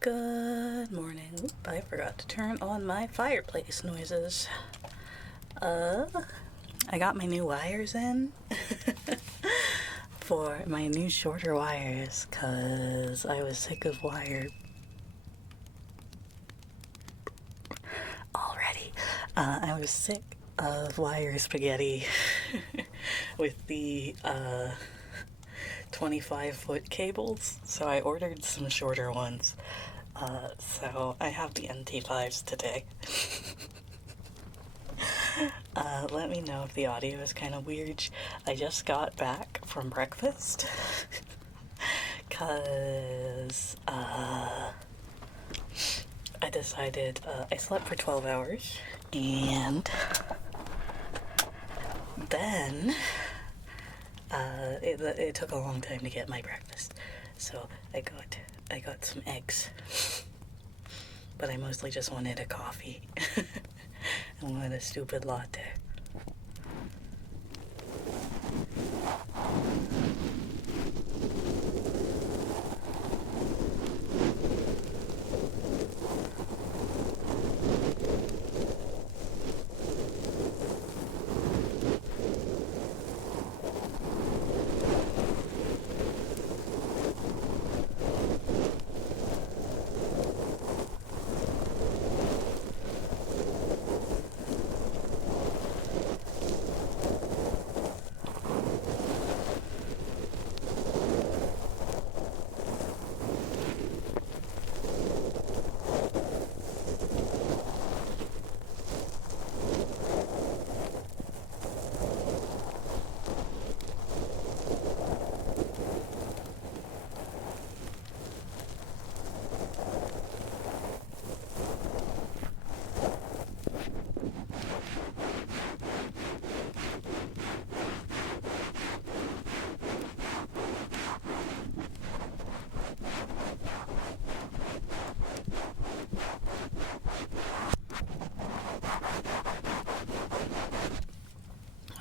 Good morning. Oop, I forgot to turn on my fireplace noises. Uh, I got my new wires in for my new shorter wires because I was sick of wire already. I was sick of wire spaghetti with the 25-foot cables, so I ordered some shorter ones. So I have the NT5s today. Let me know if the audio is kind of weird. I just got back from breakfast because I decided I slept for 12 hours and then it took a long time to get my breakfast. So I got some eggs, but I mostly just wanted a coffee. I wanted a stupid latte.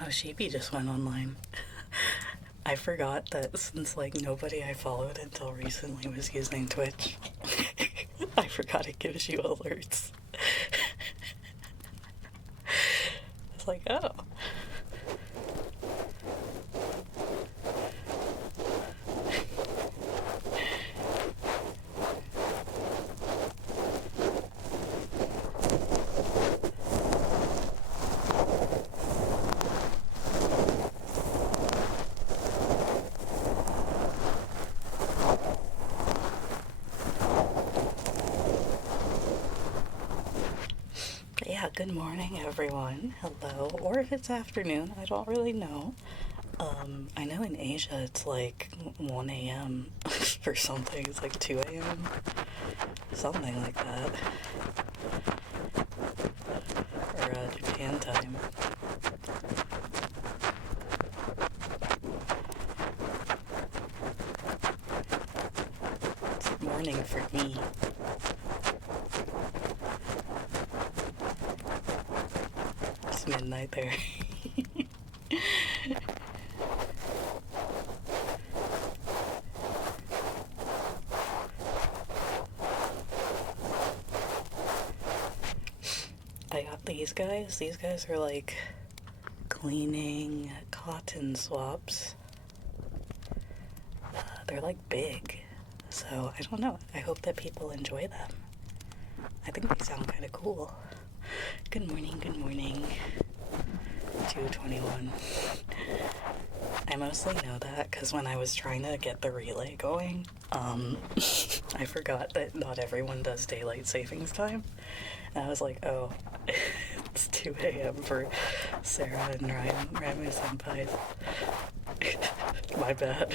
Oh, Sheepy just went online. I forgot that since nobody I followed until recently was using Twitch, I forgot it gives you alerts. It's like, oh. Yeah, good morning, everyone. Hello. Or if it's afternoon, I don't really know. I know in Asia it's like 1 a.m. or something. It's like 2 a.m. Something like that. Or Japan time. It's morning for me. It's midnight there. I got these guys. These guys are like cleaning cotton swabs. They're like big. So I don't know. I hope that people enjoy them. I think they sound kind of cool. Good morning, good morning. 2:21. I mostly know that because when I was trying to get the relay going, I forgot that not everyone does daylight savings time. And I was like, oh, it's 2 a.m. for Sarah and Raimu senpai. My bad.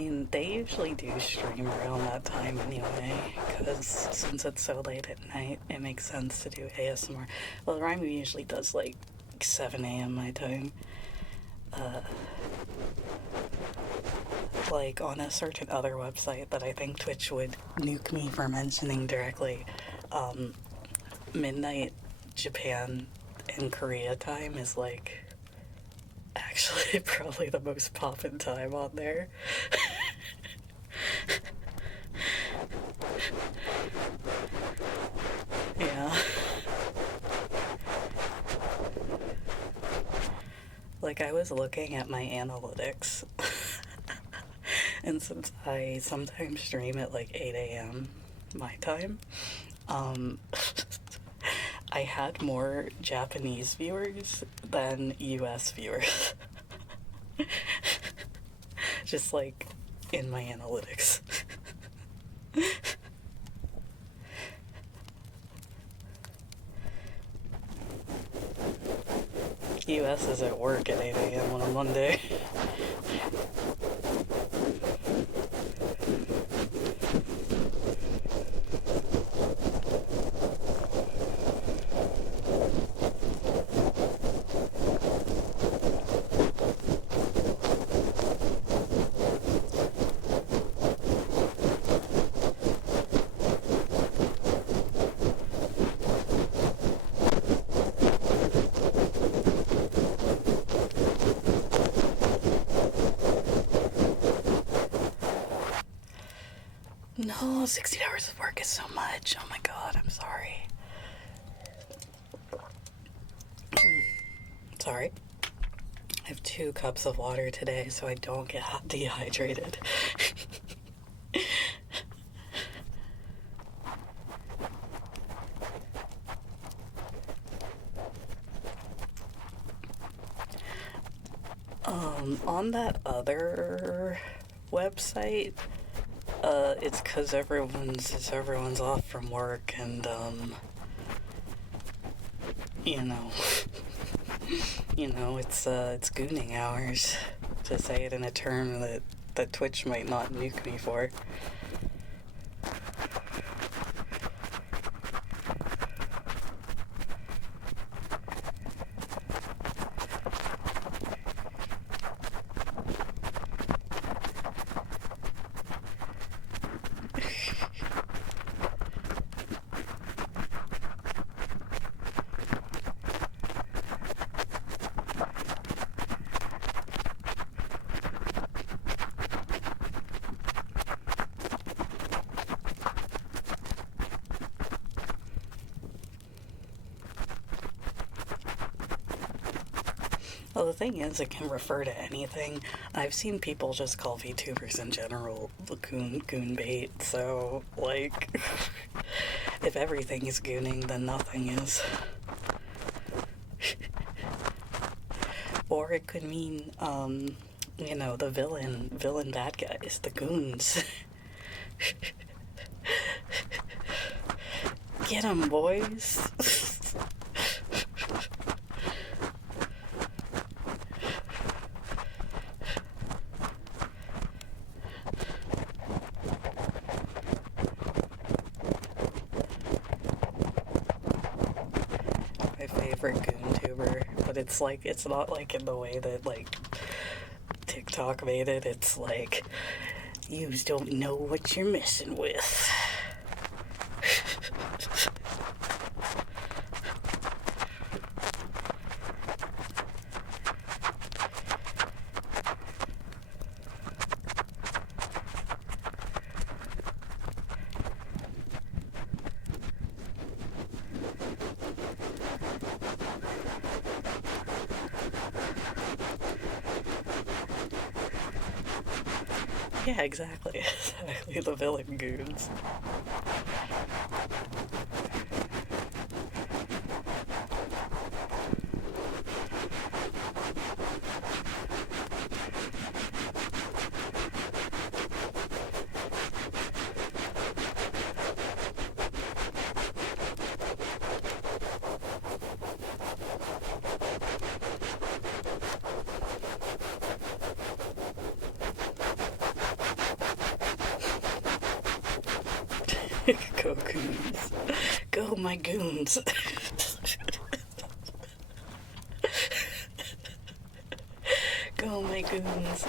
mean, they usually do stream around that time anyway, because since it's so late at night, it makes sense to do ASMR. Well, Raimu usually does like 7 a.m. my time. Like on a certain other website that I think Twitch would nuke me for mentioning directly, midnight Japan and Korea time is like actually probably the most poppin' time on there. Yeah. Like, I was looking at my analytics, and since I sometimes stream at like 8 a.m. my time, um, I had more Japanese viewers than US viewers. Just like in my analytics. US is at work at 8 a.m. on a Monday. No, 16 hours of work is so much. Oh my god, I'm sorry. Sorry. I have 2 cups of water today so I don't get dehydrated. On that other website, it's because everyone's off from work and, you know, it's gooning hours, to say it in a term that Twitch might not nuke me for. Well, the thing is, it can refer to anything. I've seen people just call VTubers in general goon bait, so, like, if everything is gooning, then nothing is. Or it could mean, the villain bad guys, the goons. Get 'em, boys! My favorite GoonTuber, but it's not like in the way that like TikTok made it. It's like, you don't know what you're messing with. Yeah, exactly. Exactly, the villain goons. Go goons. Go my goons. Go my goons.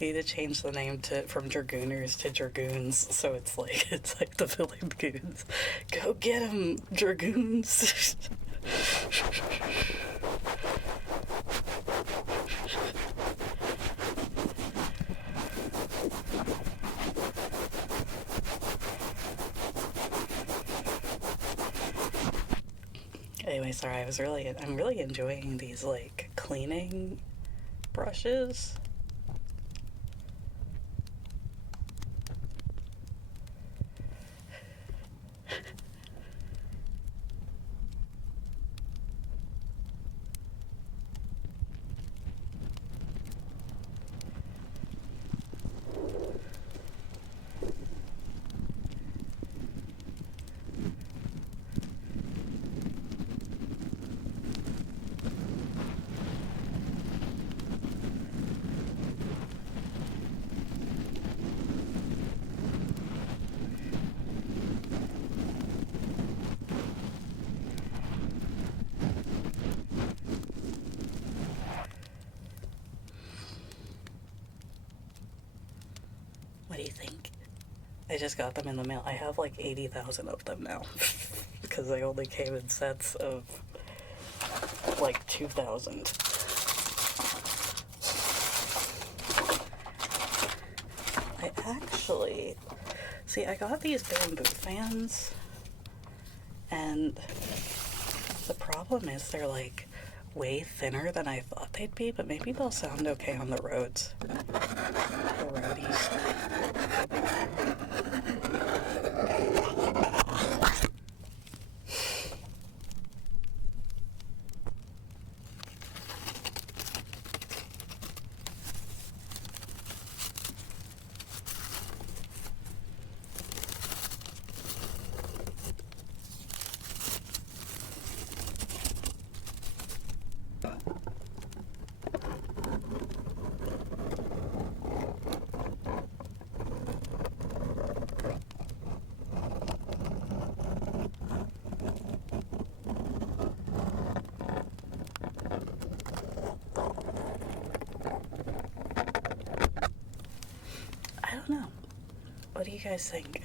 Need to change the name from Dragooners to Dragoons, so it's like the villain goons. Go get 'em, Dragoons. Anyway, sorry, I'm really enjoying these, like, cleaning brushes. What do you think? I just got them in the mail. I have like 80,000 of them now because they only came in sets of like 2,000. I actually, see, I got these bamboo fans, and the problem is they're like way thinner than I thought they'd be, but maybe they'll sound okay on the roads. The roadies. I don't know. What do you guys think?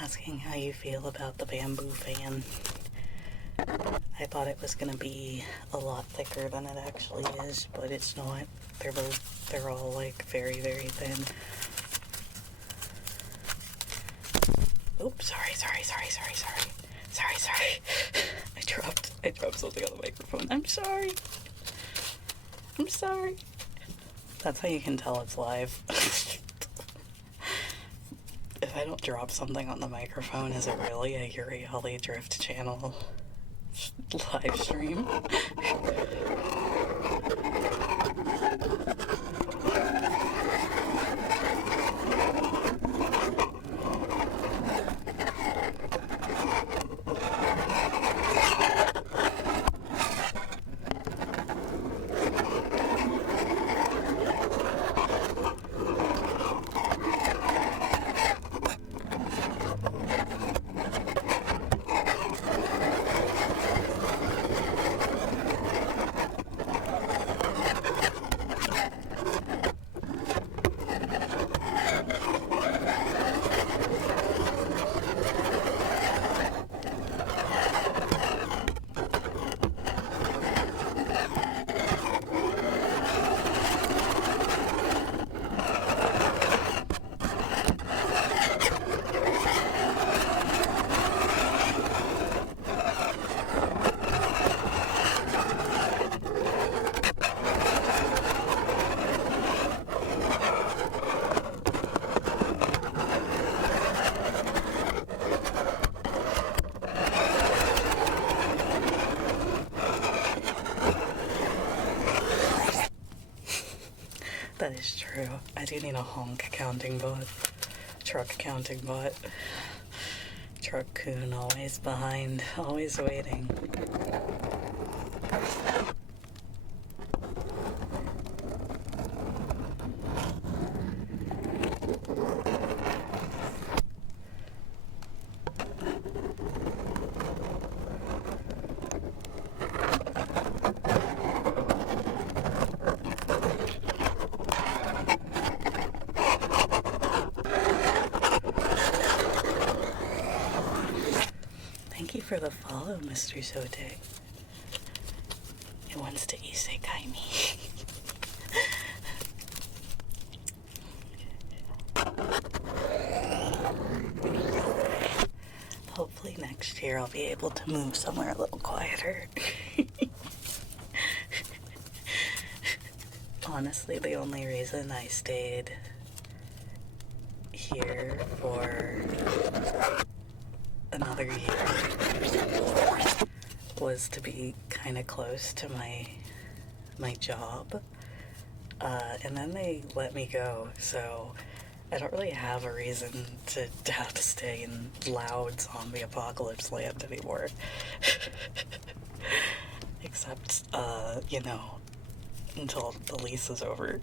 Asking how you feel about the bamboo fan. I thought it was gonna be a lot thicker than it actually is, but it's not. They're all like very, very thin. Oops, sorry. I dropped something on the microphone. I'm sorry. That's how you can tell it's live. If I don't drop something on the microphone, is it really a Yuri Holly Drift channel live stream? That is true. I do need a honk counting bot. Truck counting bot. Truck coon always behind, always waiting. Thank you for the follow, Mr. Sote. It wants to isekai me. Hopefully next year I'll be able to move somewhere a little quieter. Honestly, the only reason I stayed here for another year was to be kind of close to my job, and then they let me go, so I don't really have a reason to have to stay in loud zombie apocalypse land anymore. Except, you know, until the lease is over.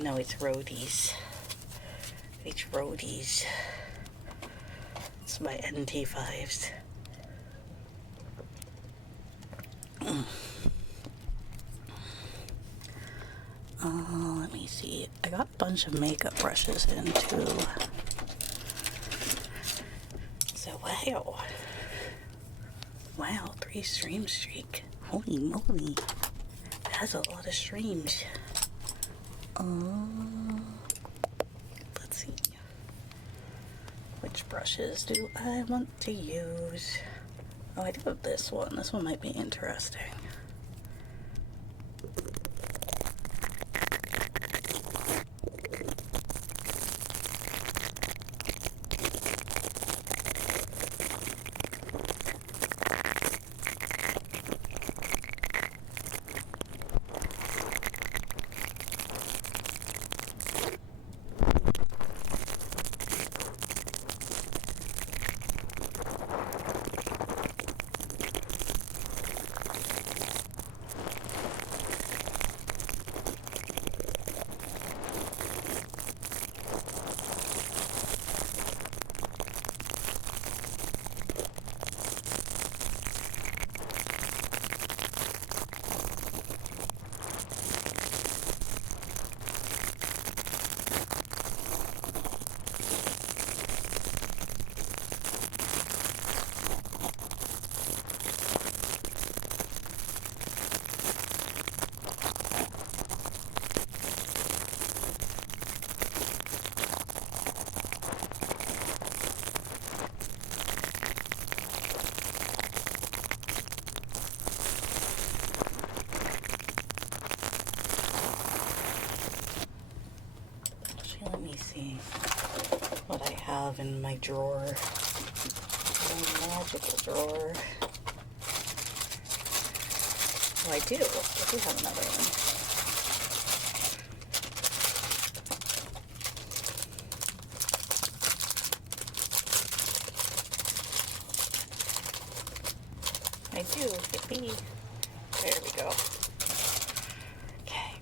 No, it's roadies. It's roadies. It's my NT5s. Let me see. I got a bunch of makeup brushes in too. So wow. Wow, 3 stream streak. Holy moly. It has a lot of streams. Let's see. Which brushes do I want to use? Oh, I do have this one. This one might be interesting. Let me see what I have in my drawer. My magical drawer. Oh, I do have another one. I do. Yippee. There we go. Okay.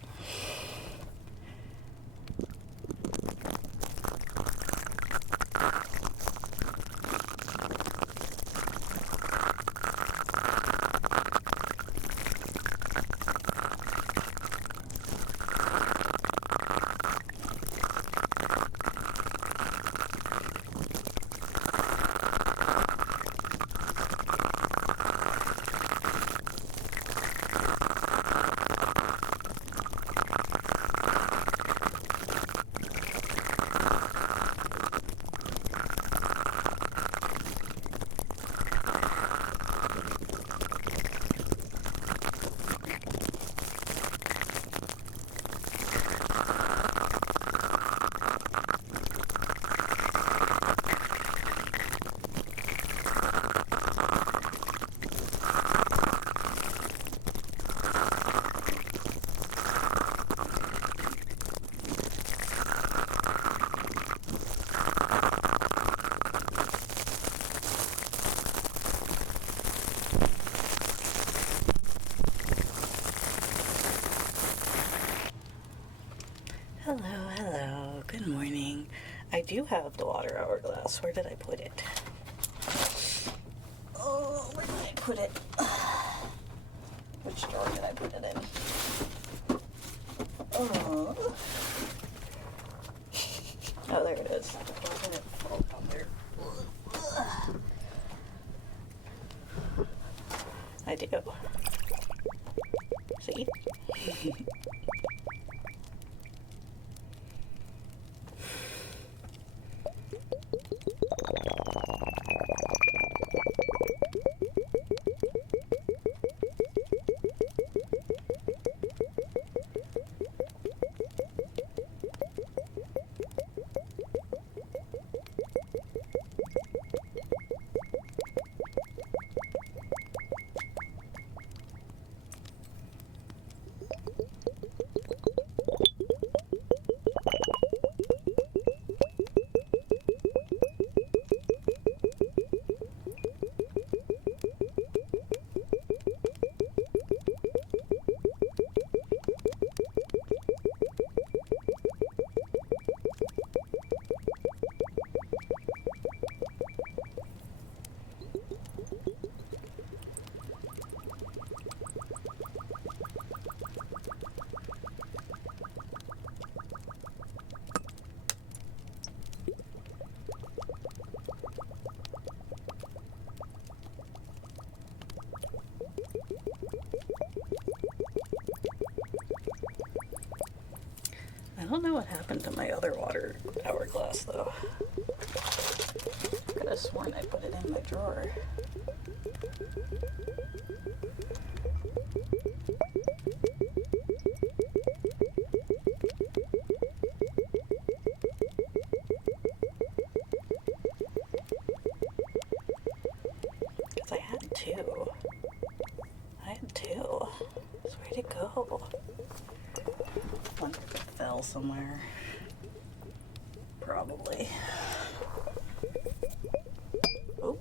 Hello, good morning. I do have the water hourglass. Where did I put it? Oh, where did I put it? Which drawer did I put it in? Oh, oh, there it is. Wasn't it fall down there? I do. See? know what happened to my other water hourglass, though. I could have sworn I put it in my drawer. Because I had two. So where'd it go? I wonder if it fell somewhere. Probably. Oh.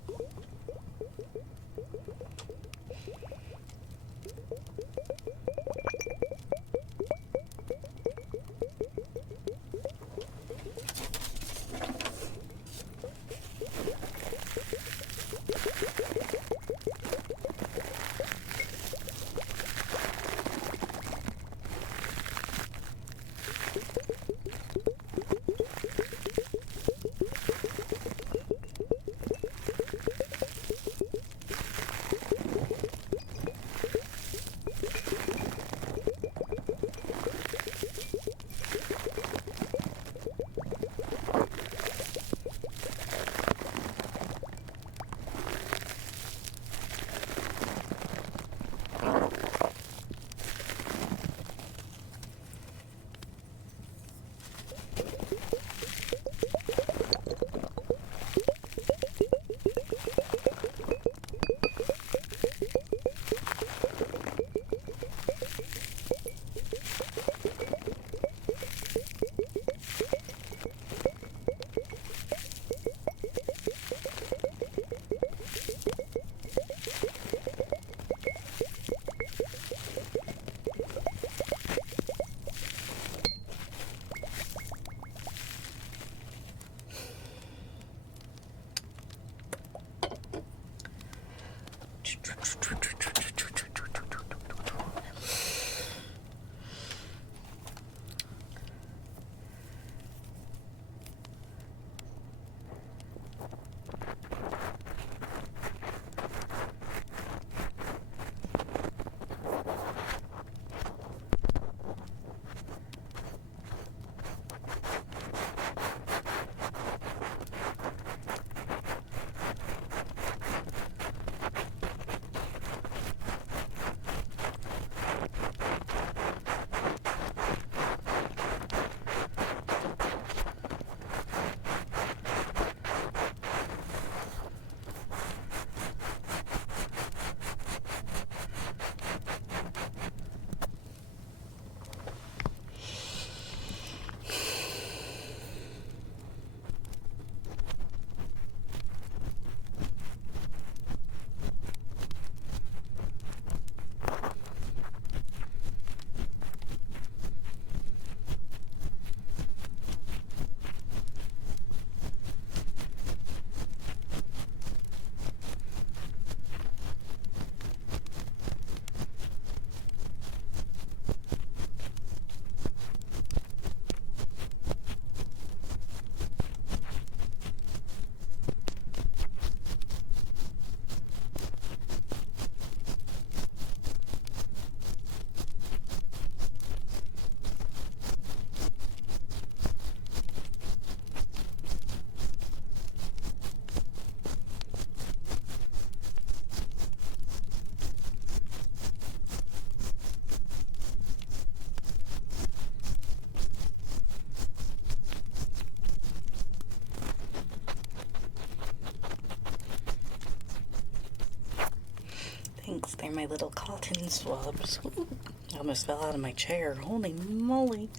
Thanks, they're my little cotton swabs. Ooh, I almost fell out of my chair. Holy moly.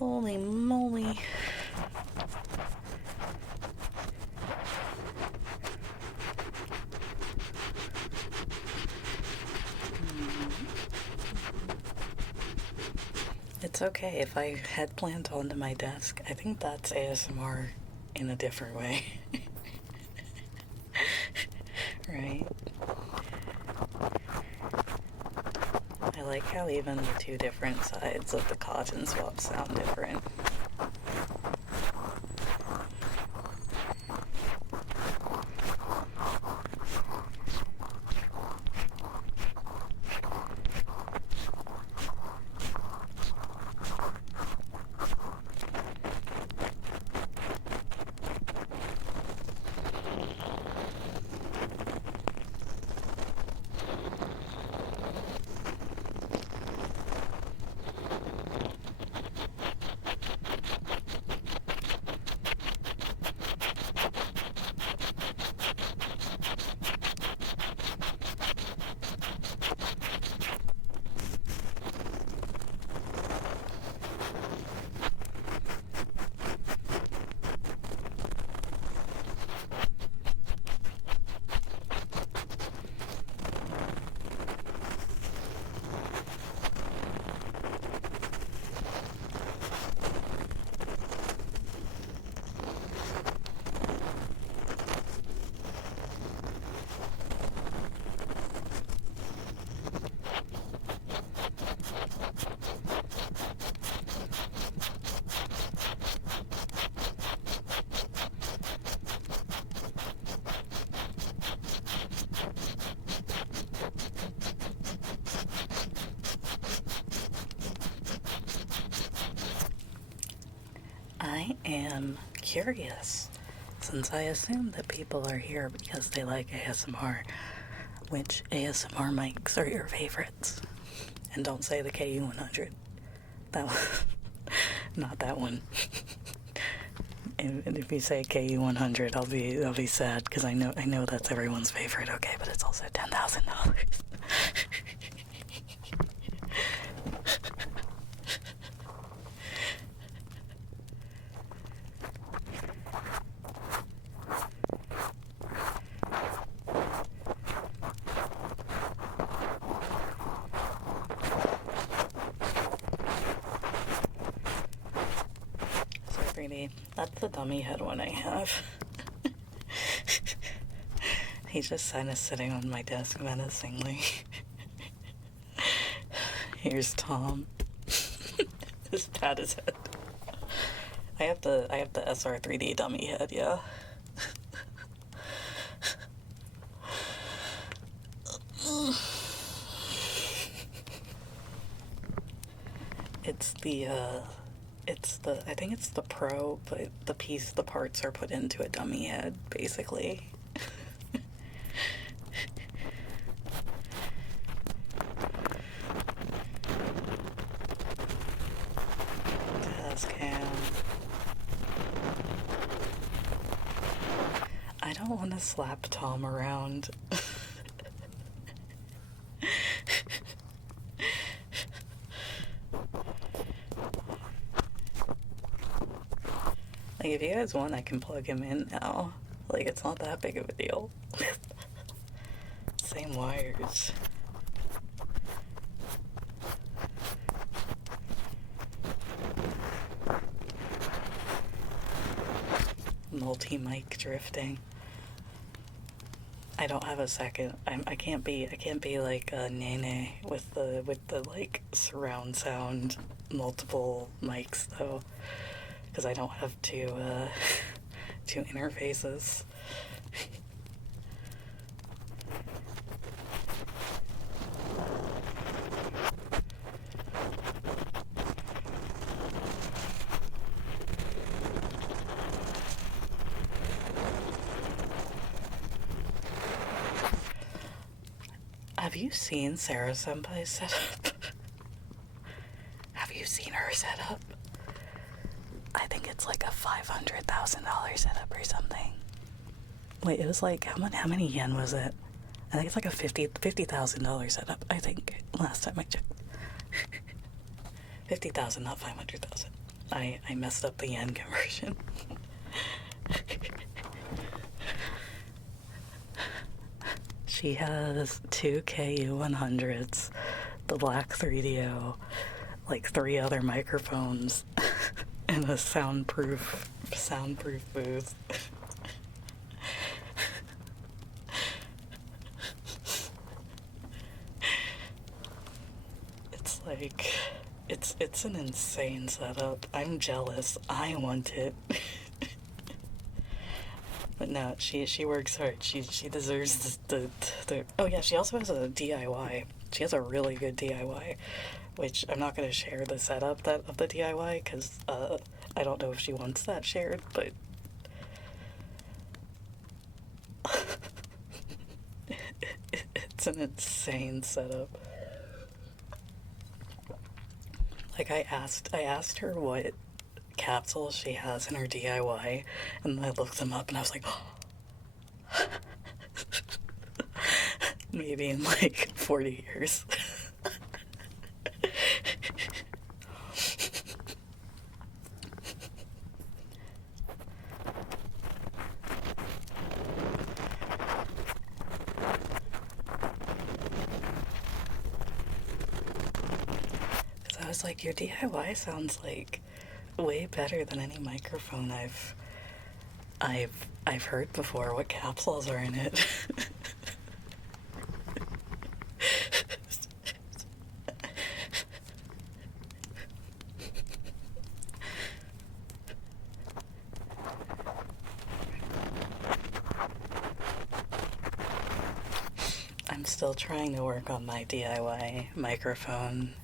Holy moly. It's okay if I head plant onto my desk. I think that's ASMR in a different way. Right? I like how even the two different sides of the cotton swab sound different. I am curious, since I assume that people are here because they like ASMR, which ASMR mics are your favorites? And don't say the KU100. That one. Not that one. And if you say KU100, I'll be sad because I know that's everyone's favorite. Okay, but it's also $10,000. That's the dummy head one I have. He's just kind of sitting on my desk menacingly. Here's Tom. Just pat his head. I have the SR3D dummy head, yeah. I think it's the Pro, but the parts are put into a dummy head, basically. Tascam. I don't want to slap Tom around. Like, if you guys want, I can plug him in now. Like, it's not that big of a deal. Same wires. Multi-mic drifting. I don't have a second. I can't be like Nene with the like surround sound multiple mics though, because I don't have two interfaces. Have you seen Sarah Senpai's setup? Have you seen her setup? I think it's like a $500,000 setup or something. Wait, it was like, how many yen was it? I think it's like a $50,000 setup, I think, last time I checked. 50,000, not 500,000. I messed up the yen conversion. She has two KU100s, the black 3DO, like 3 other microphones, and a soundproof booth. It's like, it's an insane setup. I'm jealous. I want it. But no, she works hard. She deserves the oh yeah, she also has a DIY. She has a really good DIY, which I'm not gonna share the setup of the DIY because I don't know if she wants that shared, but it's an insane setup. Like I asked her what capsules she has in her DIY, and I looked them up and I was like, oh. Maybe in like 40 years. Because I was like, your DIY sounds like way better than any microphone I've heard before. What capsules are in it? I'm still trying to work on my DIY microphone,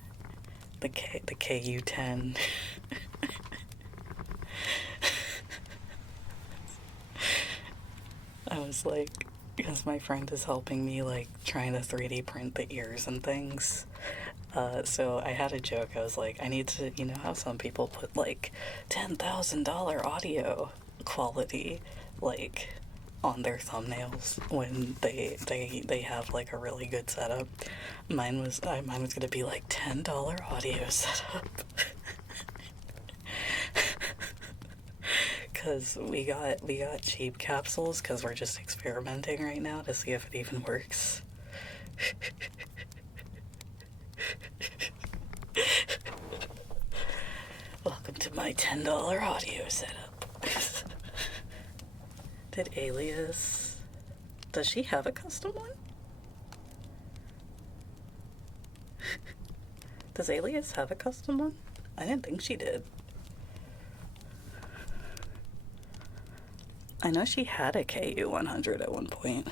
the KU10. I was like, because my friend is helping me, like, trying to 3D print the ears and things. So I had a joke. I was like, I need to, you know how some people put, like, $10,000 audio quality, like, on their thumbnails when they have, like, a really good setup. Mine was gonna be, like, $10 audio setup. Because we got cheap capsules because we're just experimenting right now to see if it even works. Welcome to my $10 audio setup. Did Alias... Does she have a custom one? Does Alias have a custom one? I didn't think she did. I know she had a KU100 at one point.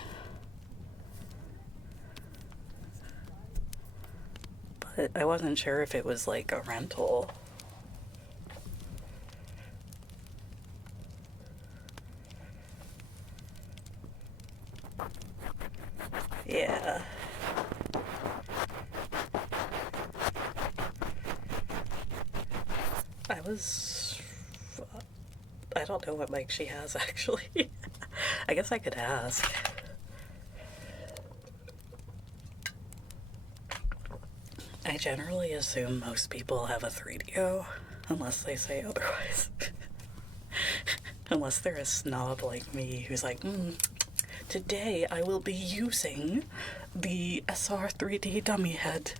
But I wasn't sure if it was like a rental. Yeah. I don't know what mic she has, actually. I guess I could ask. I generally assume most people have a 3DO, unless they say otherwise. Unless they're a snob like me, who's like, today I will be using the SR3D dummy head.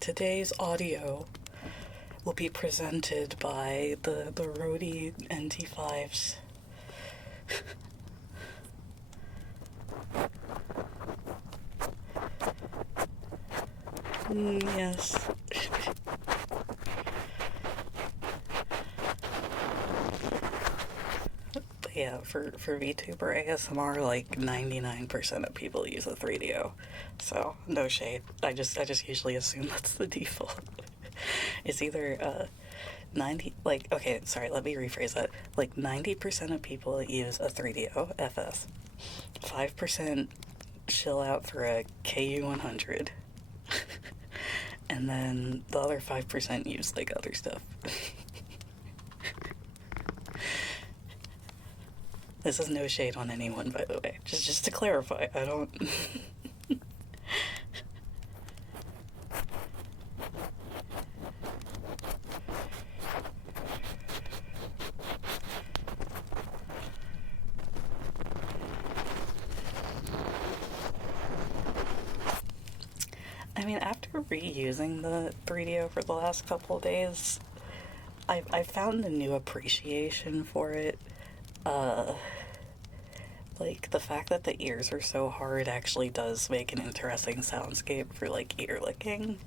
Today's audio will be presented by the Rode NT5s. Yes. But yeah, for VTuber ASMR, like 99% of people use a 3DO. So, no shade. I just usually assume that's the default. It's either 90, like, okay, sorry, let me rephrase that. Like 90% of people use a 3DO FS. 5% chill out for a KU100. And then the other 5% use like other stuff. This is no shade on anyone, by the way. Just to clarify, I don't... I mean, after reusing the 3DO for the last couple of days, I found a new appreciation for it. Like, the fact that the ears are so hard actually does make an interesting soundscape for, like, ear licking,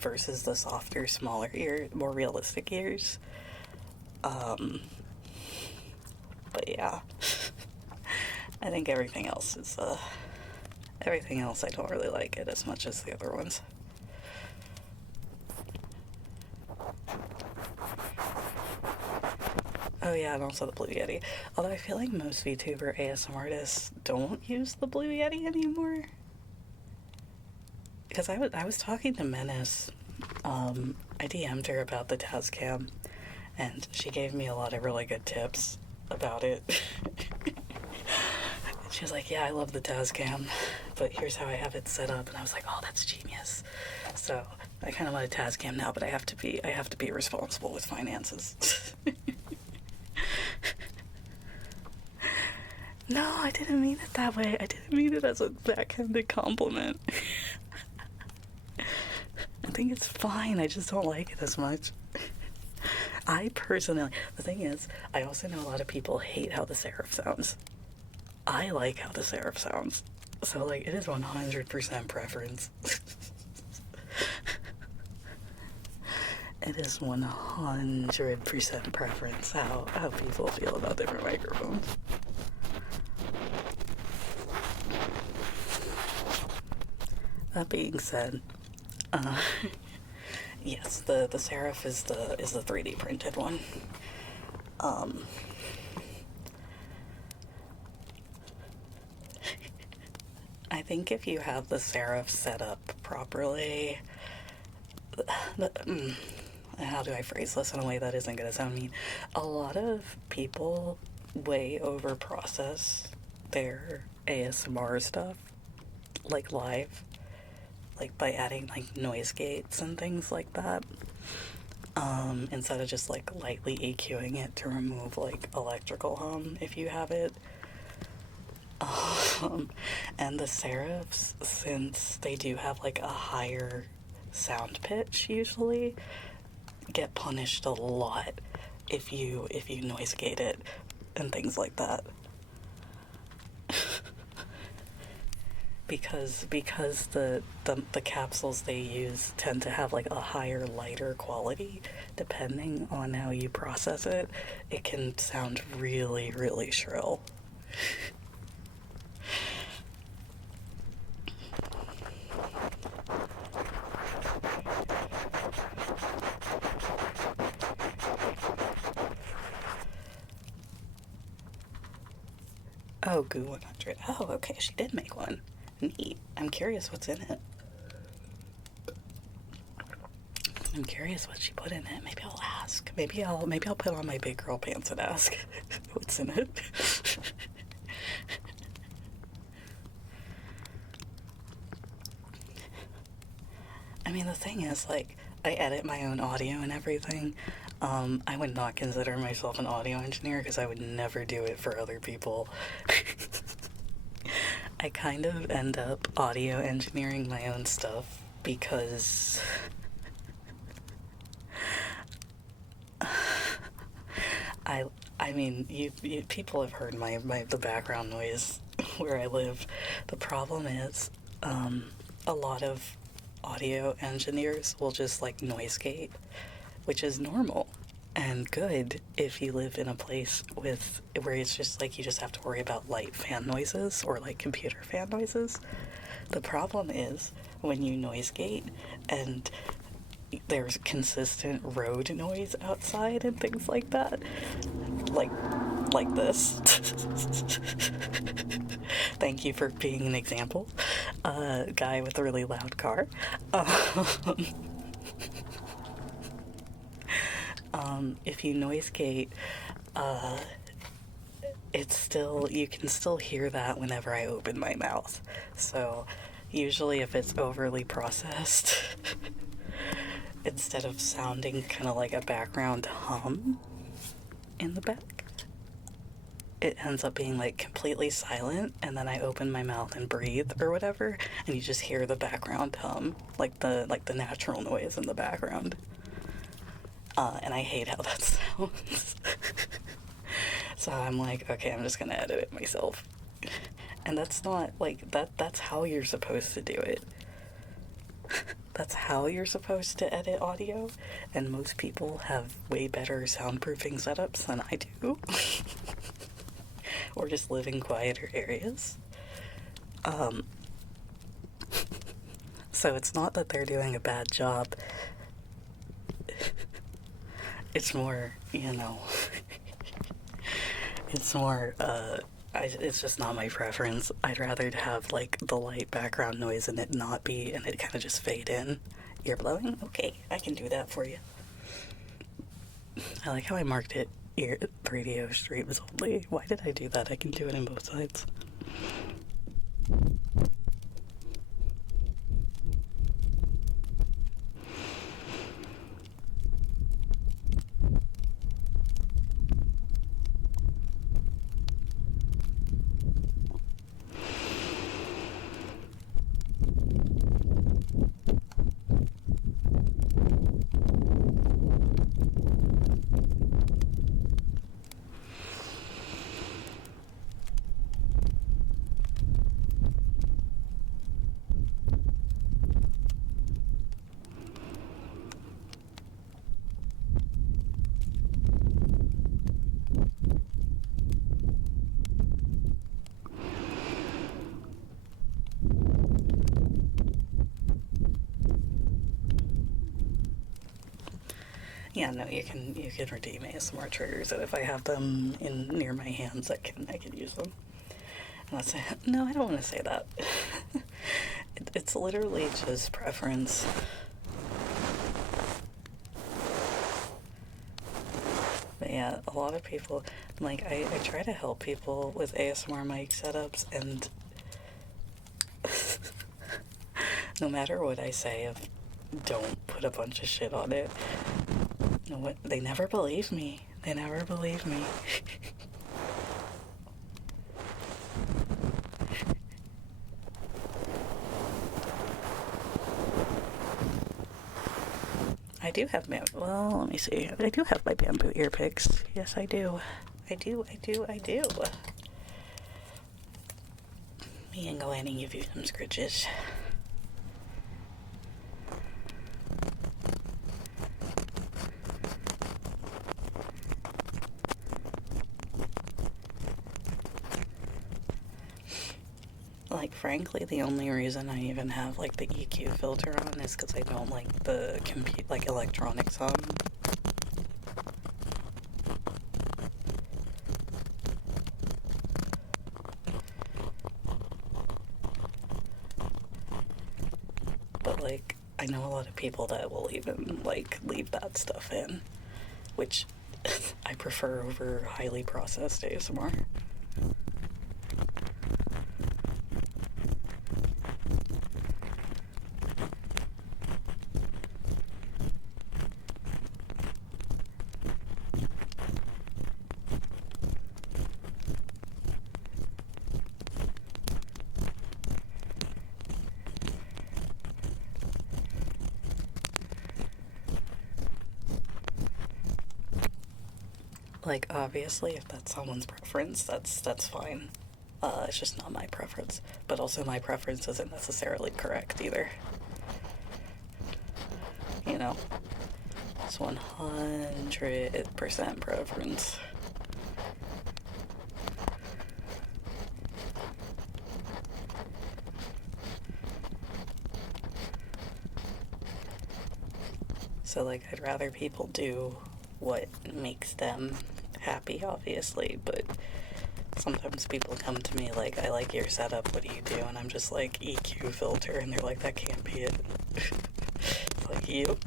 versus the softer, smaller ear, more realistic ears. But yeah. I think everything else is, everything else I don't really like it as much as the other ones. Oh yeah, and also the Blue Yeti. Although I feel like most VTuber ASMR artists don't use the Blue Yeti anymore. Because I was talking to Menace. I DM'd her about the Tascam, and she gave me a lot of really good tips about it. She was like, yeah, I love the Tascam, but here's how I have it set up. And I was like, oh, that's genius. So I kind of want a Tascam now, but I have to be responsible with finances. No, I didn't mean it that way. I didn't mean it as a backhanded compliment. I think it's fine. I just don't like it as much. I personally, the thing is, I also know a lot of people hate how the Seraph sounds. I like how the Seraph sounds. So, like, it is 100% preference. It is 100% preference how people feel about different microphones. That being said, Yes, the Seraph is the 3D printed one. Um, I think if you have the Seraph set up properly, how do I phrase this in a way that isn't going to sound mean? A lot of people way over process their ASMR stuff, like live, like by adding like noise gates and things like that. Instead of just like lightly EQing it to remove like electrical hum if you have it. And the Seraphs, since they do have like a higher sound pitch usually, get punished a lot if you noise gate it and things like that. because the capsules they use tend to have like a higher, lighter quality. Depending on how you process it, it can sound really, really shrill. Oh, Goo 100. Oh, okay, she did make one. Neat. I'm curious what's in it. I'm curious what she put in it. Maybe I'll ask. Maybe I'll put on my big girl pants and ask what's in it. I mean, the thing is, like, I edit my own audio and everything. I would not consider myself an audio engineer because I would never do it for other people. I kind of end up audio engineering my own stuff because I mean, you people have heard the background noise where I live. The problem is, a lot of audio engineers will just like noise gate, which is normal and good if you live in a place with where it's just like you just have to worry about light fan noises or like computer fan noises. The problem is when you noise gate and there's consistent road noise outside and things like that, like this. Thank you for being an example. Guy with a really loud car. If you noise gate, it's still, you can still hear that whenever I open my mouth. So usually if it's overly processed, instead of sounding kind of like a background hum in the back, it ends up being like completely silent, and then I open my mouth and breathe or whatever, and you just hear the background hum, like the natural noise in the background. And I hate how that sounds. So I'm like, okay, I'm just gonna edit it myself. And that's not like that's how you're supposed to do it. That's how you're supposed to edit audio, and most people have way better soundproofing setups than I do. Or just live in quieter areas. So it's not that they're doing a bad job. It's more, it's more, it's just not my preference. I'd rather have, like, the light background noise and it not be, and it kind of just fade in. Ear blowing? Okay, I can do that for you. I like how I marked it radio streams only. Why did I do that? I can do it in both sides. Yeah, no, you can redeem ASMR triggers, and if I have them in near my hands, I can use them. And that's it. No, I don't want to say that. It's literally just preference. But yeah, a lot of people, like, I try to help people with ASMR mic setups, and no matter what I say of don't put a bunch of shit on it, no, they never believe me. They never believe me. I do have well, let me see. I do have my bamboo ear picks. Yes, I do. I do. Me and go ahead and give you some scritches. Like, frankly, the only reason I even have, like, the EQ filter on is because I don't like the like, electronics on. But, like, I know a lot of people that will even, like, leave that stuff in, which I prefer over highly processed ASMR. Like, obviously, if that's someone's preference, that's fine. It's just not my preference. But also, my preference isn't necessarily correct either. You know, it's 100% preference. So, like, I'd rather people do what makes them happy, obviously, but sometimes people come to me like, I like your setup, what do you do? And I'm just like, EQ filter, and they're like, that can't be it. It's like, yep.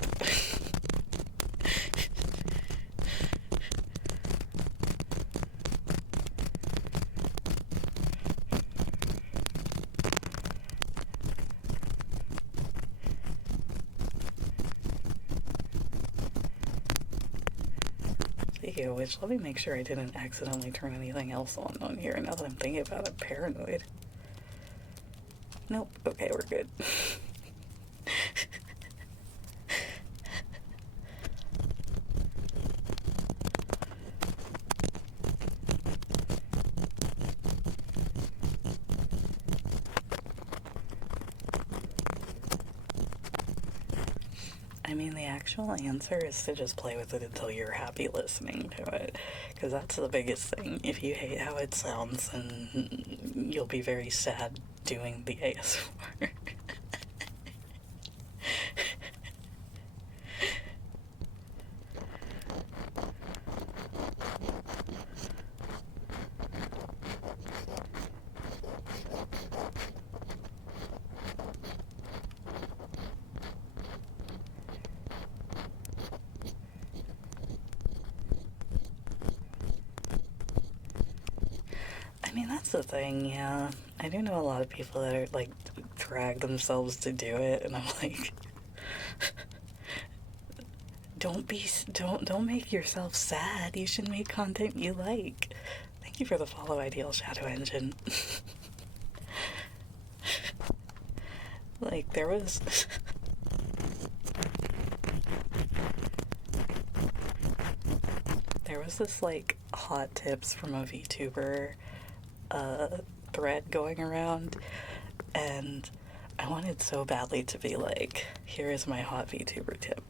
Speaking of which, let me make sure I didn't accidentally turn anything else on here. Now that I'm thinking about it, I'm paranoid. Nope. Okay, we're good. I mean, the actual answer is to just play with it until you're happy listening to it, because that's the biggest thing. If you hate how it sounds, then you'll be very sad doing the ASMR. I mean, that's the thing, yeah. I do know a lot of people that are, like, drag themselves to do it, and I'm like, don't make yourself sad. You should make content you like. Thank you for the follow, Ideal Shadow Engine. Like, there was this, like, hot tips from a VTuber thread going around, and I wanted so badly to be like, here is my hot VTuber tip.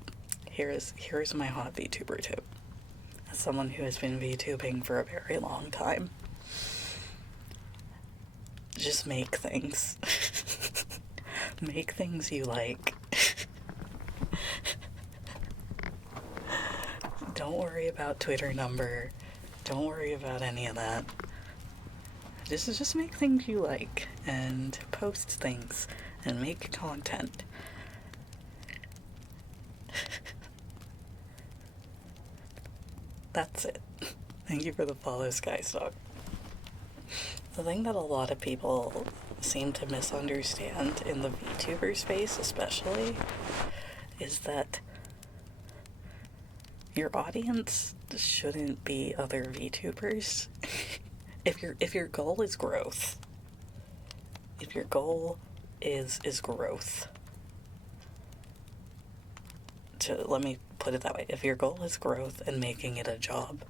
Here's my hot VTuber tip. As someone who has been VTubing for a very long time, just make things. Make things you like. Don't worry about Twitter number. Don't worry about any of that. Just make things you like and post things and make content. That's it. Thank you for the follow, Skystock. The thing that a lot of people seem to misunderstand in the VTuber space especially is that your audience shouldn't be other VTubers. If your goal is growth, if your goal is growth, let me put it that way. If your goal is growth and making it a job,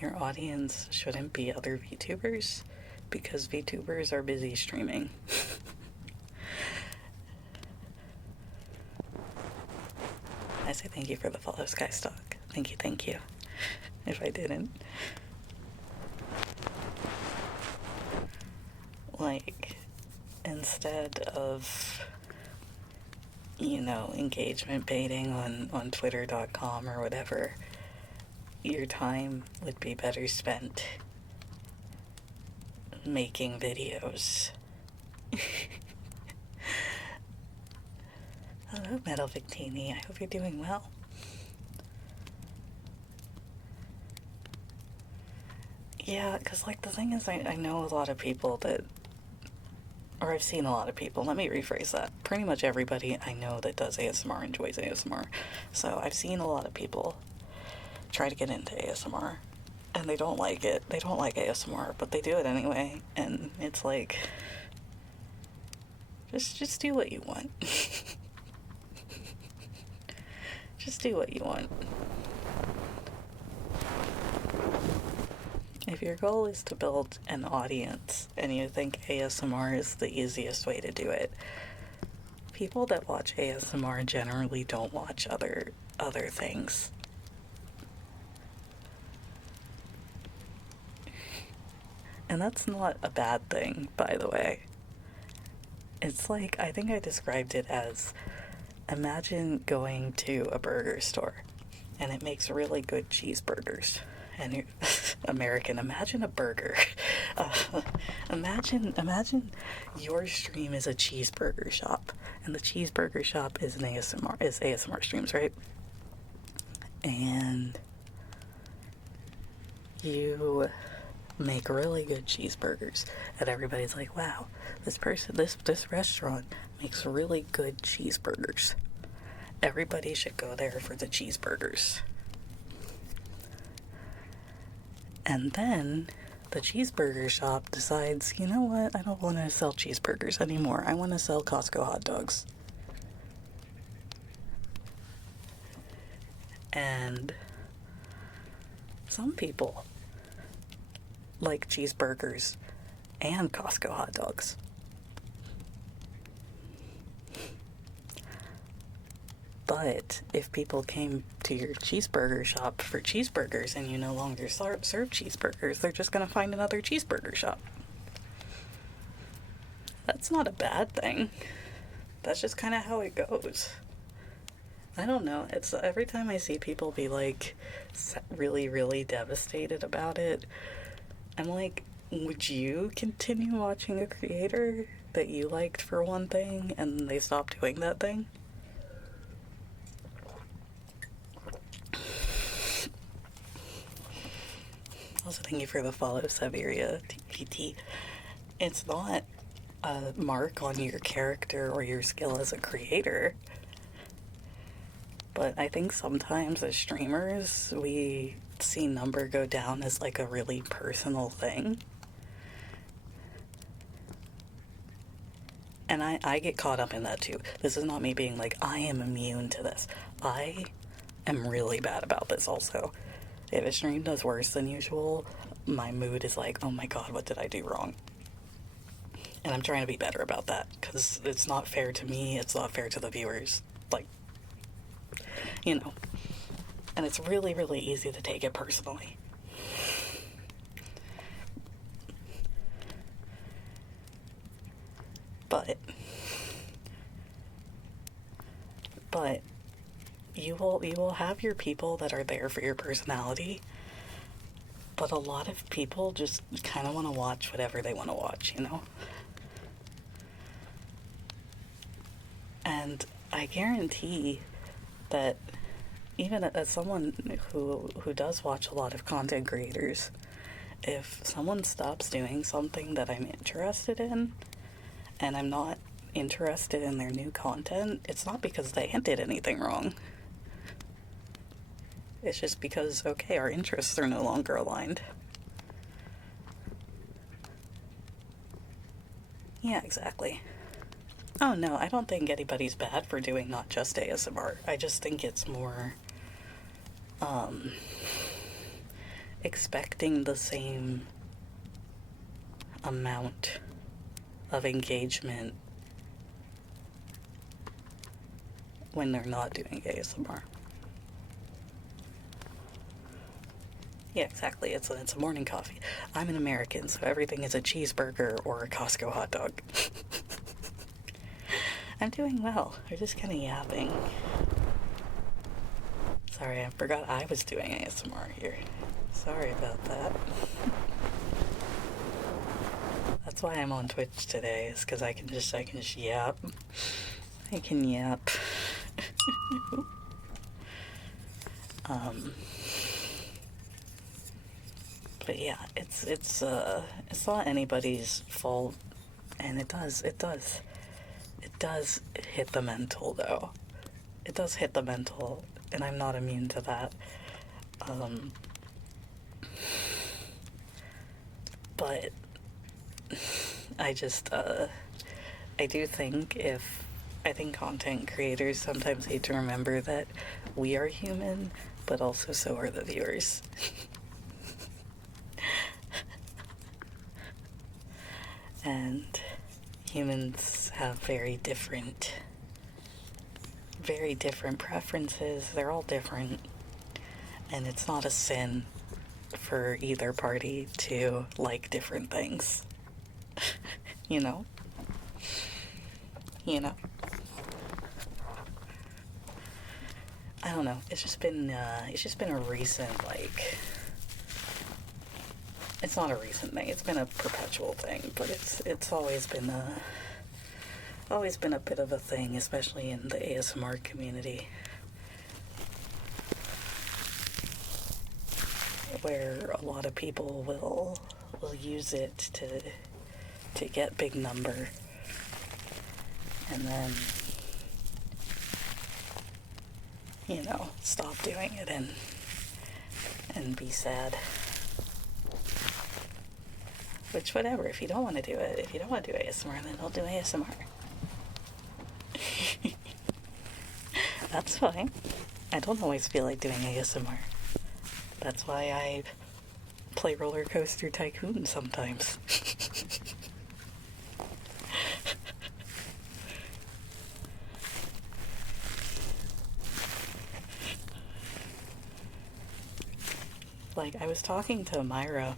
your audience shouldn't be other VTubers, because VTubers are busy streaming. I say thank you for the follow, Skystock. Thank you. If I didn't. Like, instead of, engagement baiting on twitter.com or whatever, your time would be better spent making videos. Hello, Metal Victini. I hope you're doing well. Yeah, because, the thing is, I know a lot of people that, or I've seen a lot of people, let me rephrase that. Pretty much everybody I know that does ASMR enjoys ASMR. So I've seen a lot of people try to get into ASMR, and they don't like it. They don't like ASMR, but they do it anyway, and it's like, just do what you want. Just do what you want. If your goal is to build an audience and you think ASMR is the easiest way to do it, people that watch ASMR generally don't watch other things. And that's not a bad thing, by the way. It's like, I think I described it as, imagine going to a burger store and it makes really good cheeseburgers. And you're American, imagine a burger. Imagine your stream is a cheeseburger shop, and the cheeseburger shop is ASMR streams, right? And you make really good cheeseburgers, and everybody's like, wow, this restaurant makes really good cheeseburgers. Everybody should go there for the cheeseburgers. And then the cheeseburger shop decides, you know what, I don't want to sell cheeseburgers anymore. I want to sell Costco hot dogs. And some people like cheeseburgers and Costco hot dogs. But if people came to your cheeseburger shop for cheeseburgers and you no longer serve cheeseburgers, they're just going to find another cheeseburger shop. That's not a bad thing. That's just kind of how it goes. I don't know. It's every time I see people be like really, really devastated about it, I'm like, would you continue watching a creator that you liked for one thing and they stopped doing that thing? Also, thank you for the follow, Siberia TPT. It's not a mark on your character or your skill as a creator, but I think sometimes as streamers, we see number go down as like a really personal thing. And I get caught up in that too. This is not me being like, I am immune to this. I am really bad about this also. If a stream does worse than usual, my mood is like, oh my god, what did I do wrong? And I'm trying to be better about that, because it's not fair to me, it's not fair to the viewers. Like, And it's really, really easy to take it personally. But, you will have your people that are there for your personality, but a lot of people just kind of want to watch whatever they want to watch, you know? And I guarantee that even as someone who does watch a lot of content creators, if someone stops doing something that I'm interested in and I'm not interested in their new content, it's not because they did anything wrong. It's just because, okay, our interests are no longer aligned. Yeah, exactly. Oh no, I don't think anybody's bad for doing not just ASMR. I just think it's more, expecting the same amount of engagement when they're not doing ASMR. Yeah, exactly. It's a morning coffee. I'm an American, so everything is a cheeseburger or a Costco hot dog. I'm doing well. We're just kind of yapping. Sorry, I forgot I was doing ASMR here. Sorry about that. That's why I'm on Twitch today, is because I can just yap. I can yap. But yeah, it's not anybody's fault, and it does hit the mental though. It does hit the mental, and I'm not immune to that. But I just I do think I think content creators sometimes need to remember that we are human, but also so are the viewers. And humans have very different preferences. They're all different. And it's not a sin for either party to like different things. You know? You know? I don't know. It's just been a recent, like, it's not a recent thing. It's been a perpetual thing, but it's always been a bit of a thing, especially in the ASMR community, where a lot of people will use it to get big number, and then, you know, stop doing it and be sad. Which, whatever, if you don't want to do it, if you don't want to do ASMR, then don't do ASMR. That's fine. I don't always feel like doing ASMR. That's why I play Roller Coaster Tycoon sometimes. Like, I was talking to Myra,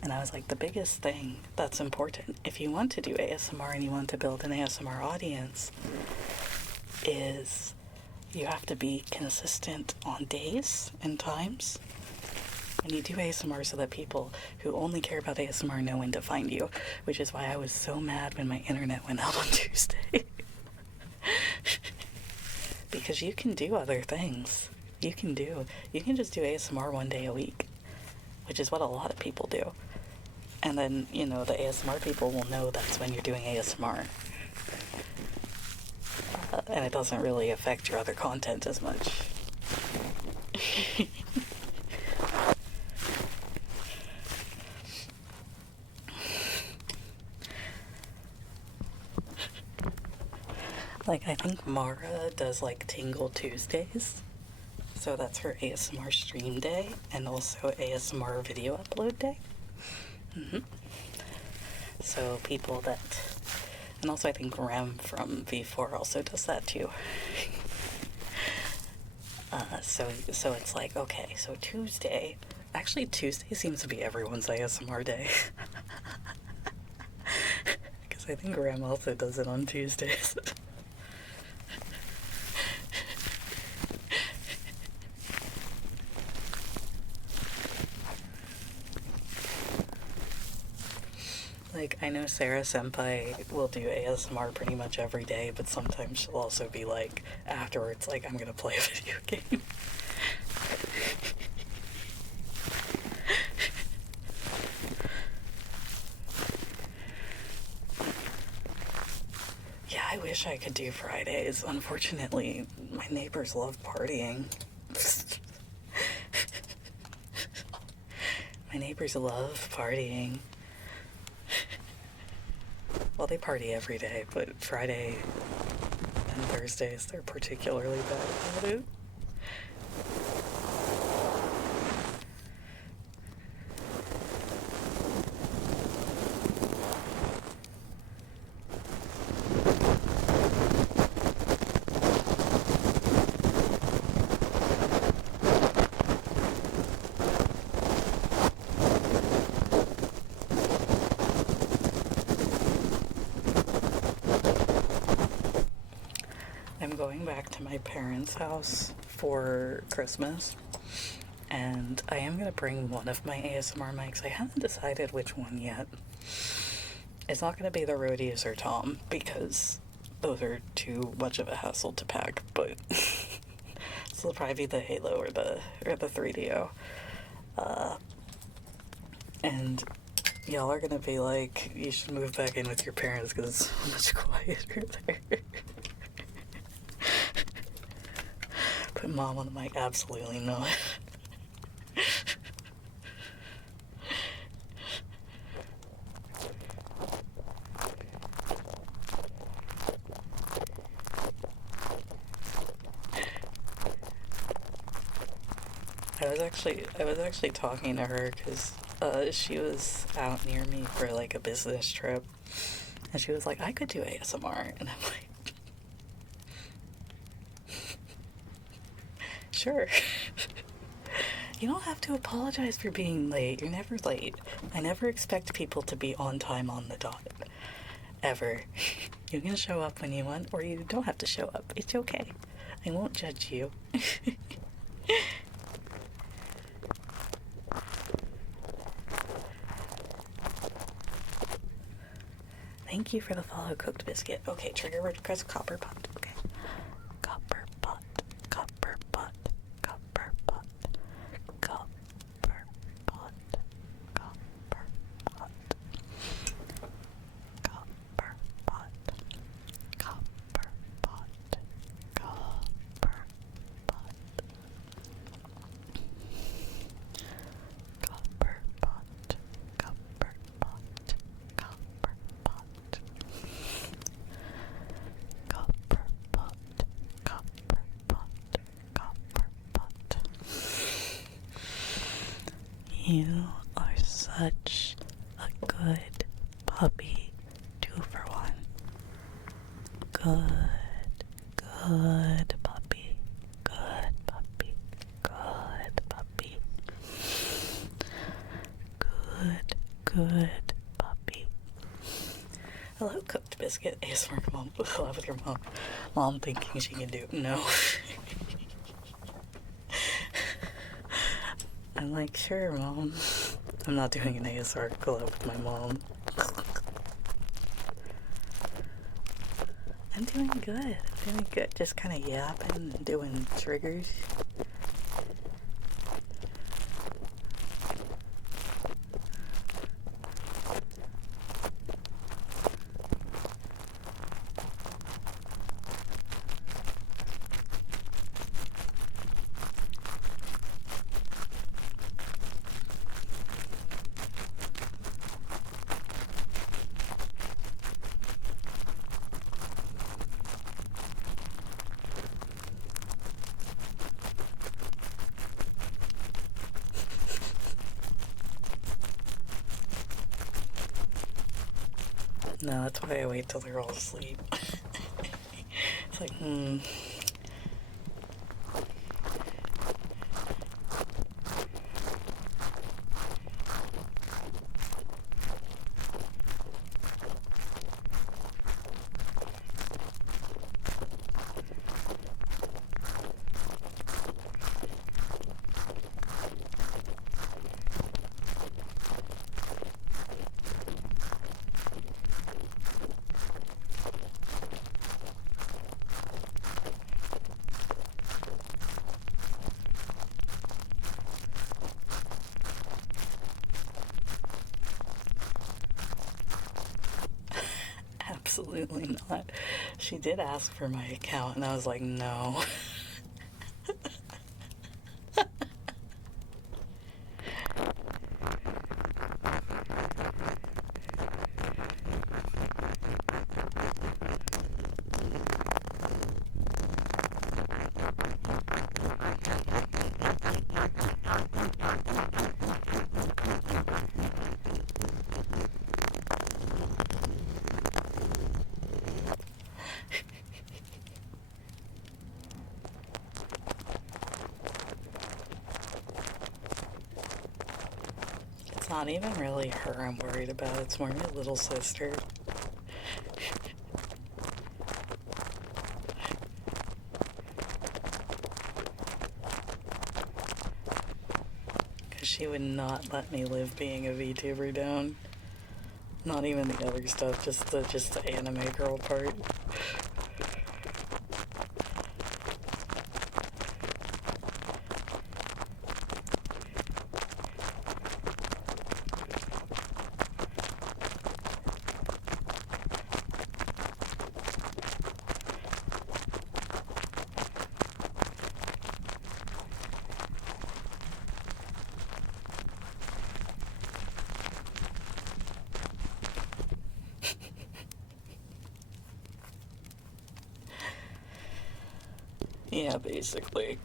and I was like, the biggest thing that's important, if you want to do ASMR and you want to build an ASMR audience, is you have to be consistent on days and times. And you do ASMR so that people who only care about ASMR know when to find you, which is why I was so mad when my internet went out on Tuesday. Because you can do other things. You can just do ASMR one day a week, which is what a lot of people do. And then, you know, the ASMR people will know that's when you're doing ASMR. And it doesn't really affect your other content as much. Like, I think Mara does, like, Tingle Tuesdays. So that's her ASMR stream day and also ASMR video upload day. So people that... And also I think Rem from V4 also does that too. So it's like, okay, so Tuesday... Actually, Tuesday seems to be everyone's ASMR day. Because I think Rem also does it on Tuesdays. Like, I know Sarah Senpai will do ASMR pretty much every day, but sometimes she'll also be like, afterwards, like, I'm gonna play a video game. Yeah, I wish I could do Fridays. Unfortunately, my neighbors love partying. My neighbors love partying. Well, they party every day, but Friday and Thursdays, they're particularly bad about it. I'm going back to my parents' house for Christmas, and I am going to bring one of my ASMR mics. I haven't decided which one yet. It's not going to be the Rodius or Tom, because those are too much of a hassle to pack, but so it'll probably be the Halo or the 3DO. And y'all are going to be like, you should move back in with your parents because it's so much quieter there. Put Mom on the mic, absolutely not. I was actually talking to her because she was out near me for like a business trip, and she was like, I could do ASMR, and I'm like, sure. You don't have to apologize for being late. You're never late. I never expect people to be on time on the dot. Ever. You can show up when you want, or you don't have to show up. It's okay. I won't judge you. Thank you for the follow, Cooked Biscuit. Okay, trigger word press copper pot. Okay. Copper pot. Copper pot. Copper pot. Copper pot. Copper pot. Copper pot. Copper pot. Copper pot. Copper pot. Copper pot. Copper pot. Copper pot. Copper pot. Copper pot. You are such a good puppy. 2 for 1. Good puppy. Good puppy. Good puppy. Good puppy. Hello, Cooked Biscuit. ASMR Mom. Collab with your mom. Mom thinking she can do. No. I'm like, sure, Mom. I'm not doing an ASMR collab with my mom. I'm doing good. I'm doing good. Just kind of yapping and doing triggers. No, that's why I wait till they're all asleep. It's like, absolutely not. She did ask for my account, and I was like, no. It's not even really her I'm worried about, it's more my little sister. Because she would not let me live being a VTuber down. Not even the other stuff, just the anime girl part. Yeah, basically.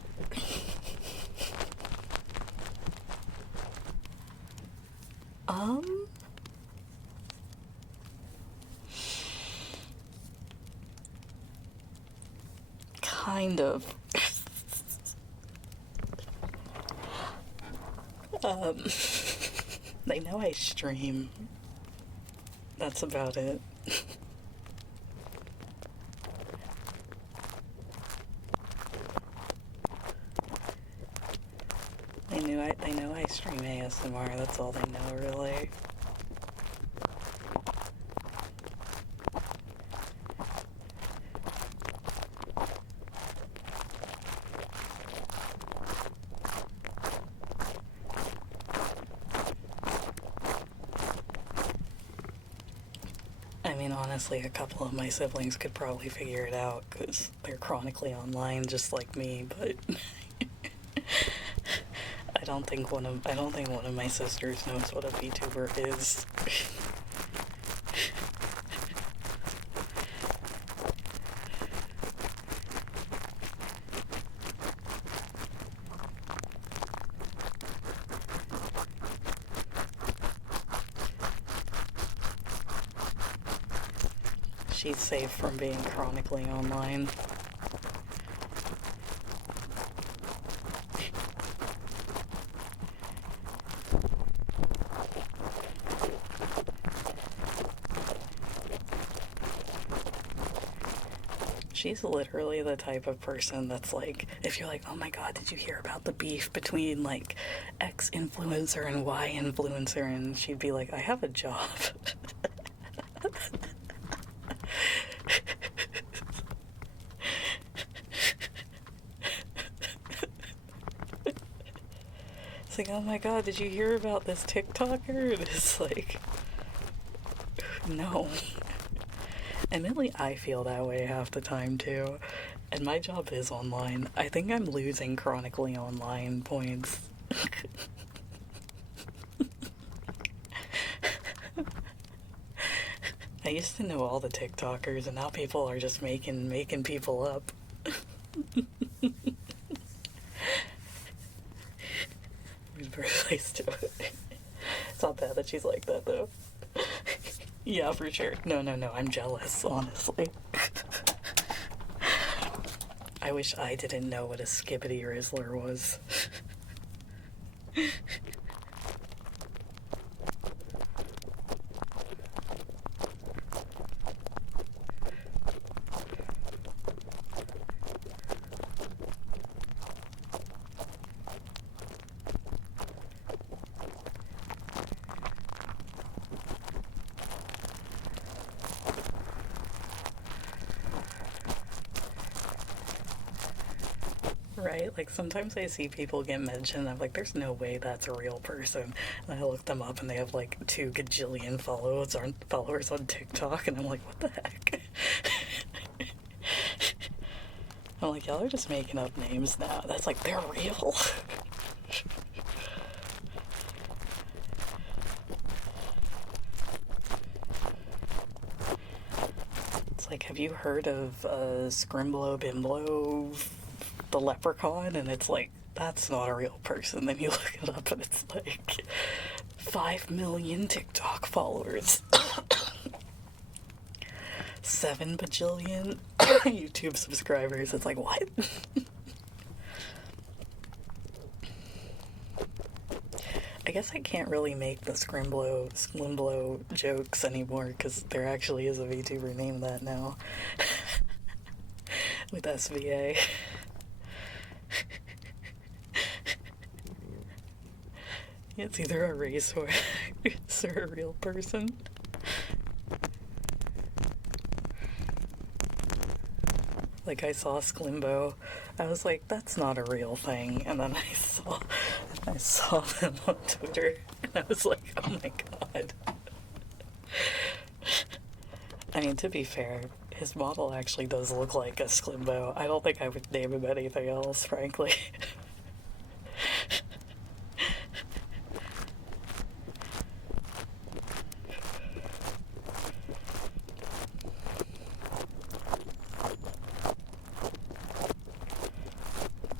Um, kind of. um, they know I stream. That's about it. They know I stream ASMR, that's all they know, really. I mean, honestly, a couple of my siblings could probably figure it out, because they're chronically online just like me, but I don't think one of my sisters knows what a VTuber is. She's safe from being chronically online. She's literally the type of person that's like, if you're like, oh my god, did you hear about the beef between like X influencer and Y influencer? And she'd be like, I have a job. It's like, oh my god, did you hear about this TikToker? And it's like, no. Admittedly, I feel that way half the time too. And my job is online. I think I'm losing chronically online points. I used to know all the TikTokers, and now people are just making people up. There's a better place to it. It's not bad that she's like that, though. Yeah, for sure. No, I'm jealous, honestly. I wish I didn't know what a skibbity rizzler was. Right? Like sometimes I see people get mentioned, I'm like, there's no way that's a real person. And I look them up and they have like 2 gajillion followers on TikTok, and I'm like, what the heck? I'm like, y'all are just making up names now. That's like, they're real. It's like, have you heard of Scrimblow Bimblow, the leprechaun? And it's like, that's not a real person. Then you look it up and it's like 5 million TikTok followers, 7 bajillion YouTube subscribers. It's like, what? I guess I can't really make the Scrimblow jokes anymore because there actually is a VTuber named that now. With SVA. It's either a race or a real person. Like, I saw Sklimbo, I was like, that's not a real thing. And then I saw them on Twitter, and I was like, oh my god. I mean, to be fair, his model actually does look like a Sklimbo. I don't think I would name him anything else, frankly.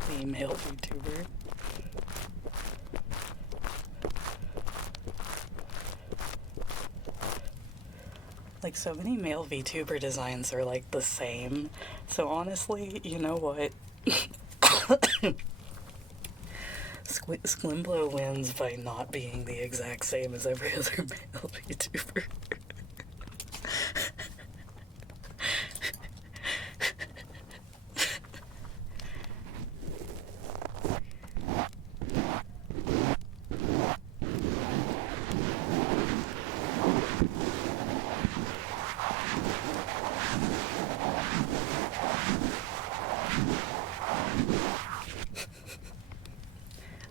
The male VTuber. Like, so many male VTuber designs are like the same. So honestly, you know what? Sklimblow wins by not being the exact same as every other male VTuber.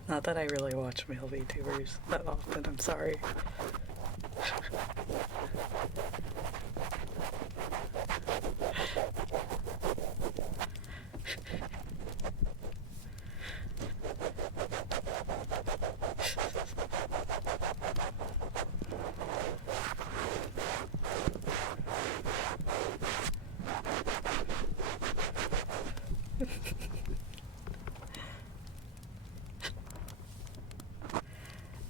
Not that I really watch male VTubers that often, I'm sorry.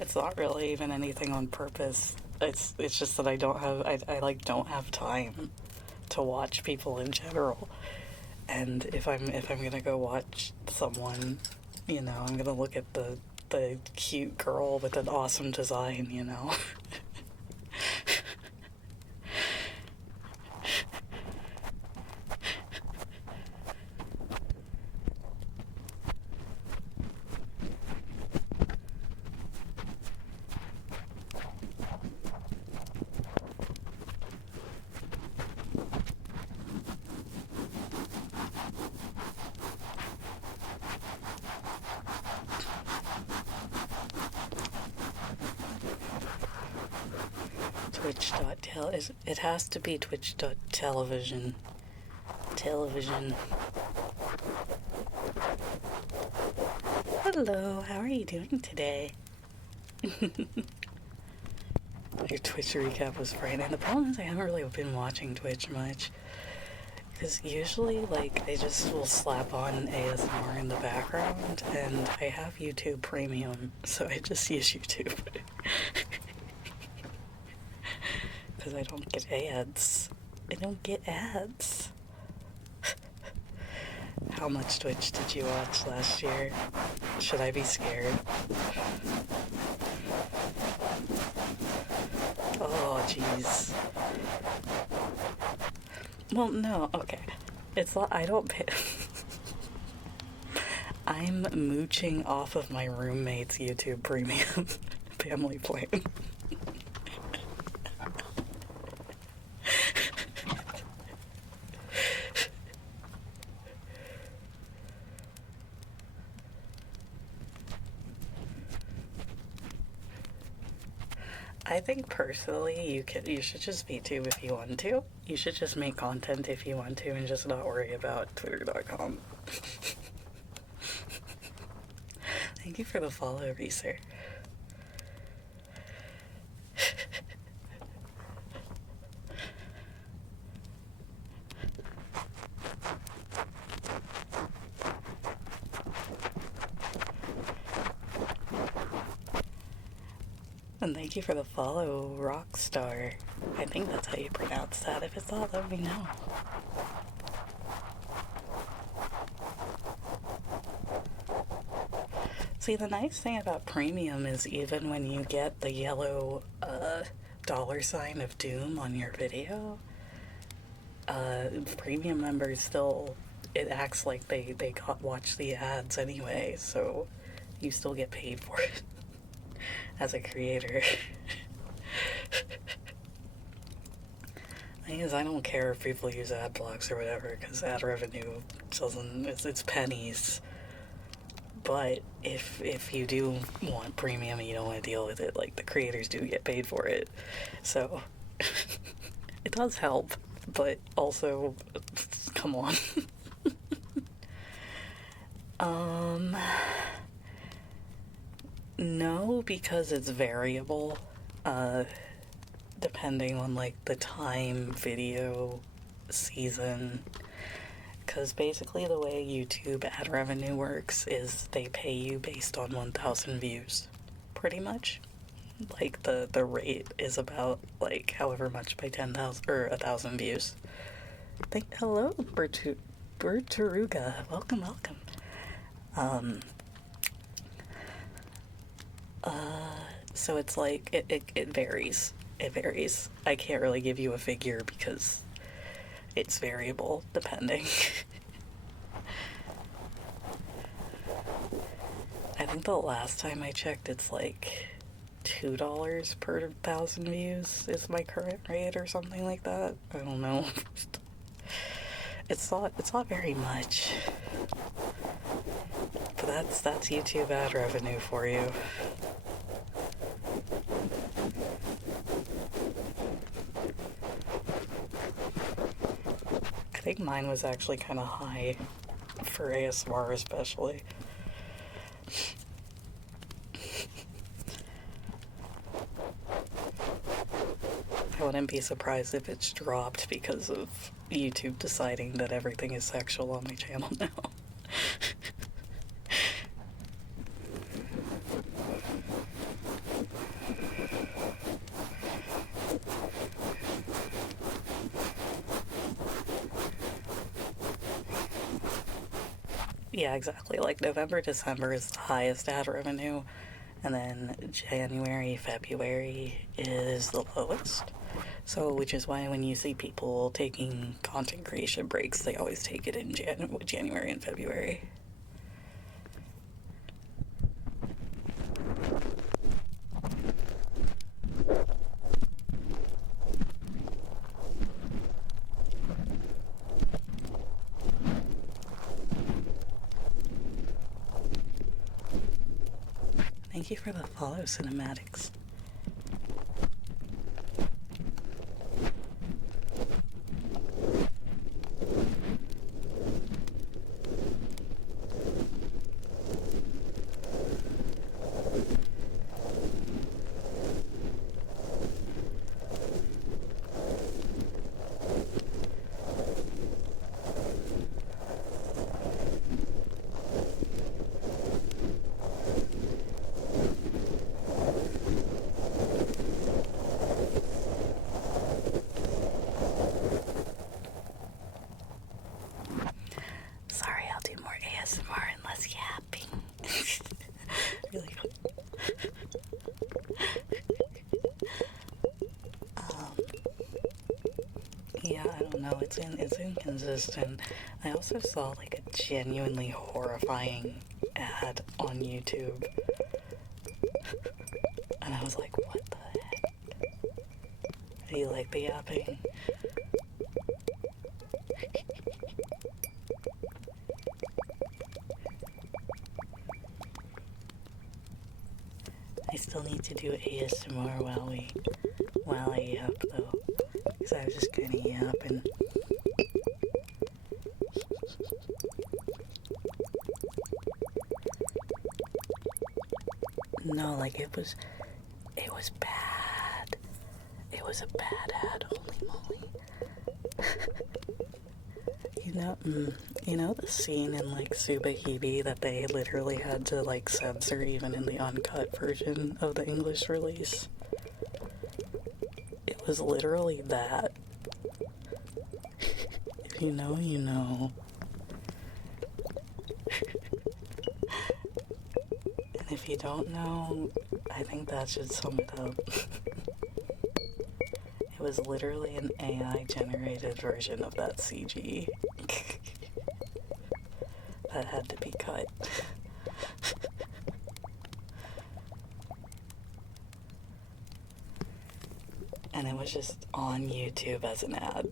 It's not really even anything on purpose. It's just that I like don't have time to watch people in general. And if I'm gonna go watch someone, you know, I'm gonna look at the cute girl with an awesome design, you know. Twitch.tel is it has to be Twitch.television. Television. Hello, how are you doing today? Your Twitch recap was frightening. The problem is I haven't really been watching Twitch much. Because usually, like, I just will slap on ASMR in the background, and I have YouTube Premium, so I just use YouTube. Because I don't get ads. I don't get ads. How much Twitch did you watch last year? Should I be scared? Oh, jeez. Well, no, okay. It's not, I don't pay. I'm mooching off of my roommate's YouTube Premium family plan. I think personally you should just be tube if you want to. You should just make content if you want to and just not worry about twitter.com. Thank you for the follow, Reeser. And thank you for the follow, Rockstar. I think that's how you pronounce that. If it's not, let me know. See, the nice thing about premium is even when you get the yellow $ of doom on your video, premium members still, it acts like they watch the ads anyway, so you still get paid for it as a creator. Thing is, I don't care if people use ad blocks or whatever, because ad revenue doesn't, it's pennies. But if you do want premium and you don't want to deal with it, like, the creators do get paid for it. So, it does help, but also, come on. No, because it's variable, depending on, like, the time, video, season. Because basically the way YouTube ad revenue works is they pay you based on 1,000 views, pretty much. Like, the rate is about, like, however much by 10,000, or 1,000 views. Hello, Bertaruga. Welcome. So it's like, it varies. It varies. I can't really give you a figure because it's variable, depending. I think the last time I checked, it's like $2 per 1,000 views is my current rate or something like that. I don't know. It's not very much. But that's YouTube ad revenue for you. I think mine was actually kind of high for ASMR especially. I wouldn't be surprised if it's dropped because of YouTube deciding that everything is sexual on my channel now. Yeah, exactly. Like, November, December is the highest ad revenue, and then January, February is the lowest. So, which is why when you see people taking content creation breaks, they always take it in January and February. Thank you for the follow, Cinematics. Sorry, I'll do more ASMR and less yapping. Really quick. Yeah, I don't know. It's inconsistent. I also saw like a genuinely horrifying ad on YouTube, and I was like, "What the heck?" Do you like the yapping? I still need to do ASMR while I yap though, because I was just kind of yapping. No, like it was bad. It was a bad ad, holy moly. You know the scene in like Subahibi that they literally had to like censor even in the uncut version of the English release? It was literally that. If you know, you know. And if you don't know, I think that should sum it up. It was literally an AI generated version of that CG that had to be cut. And it was just on YouTube as an ad.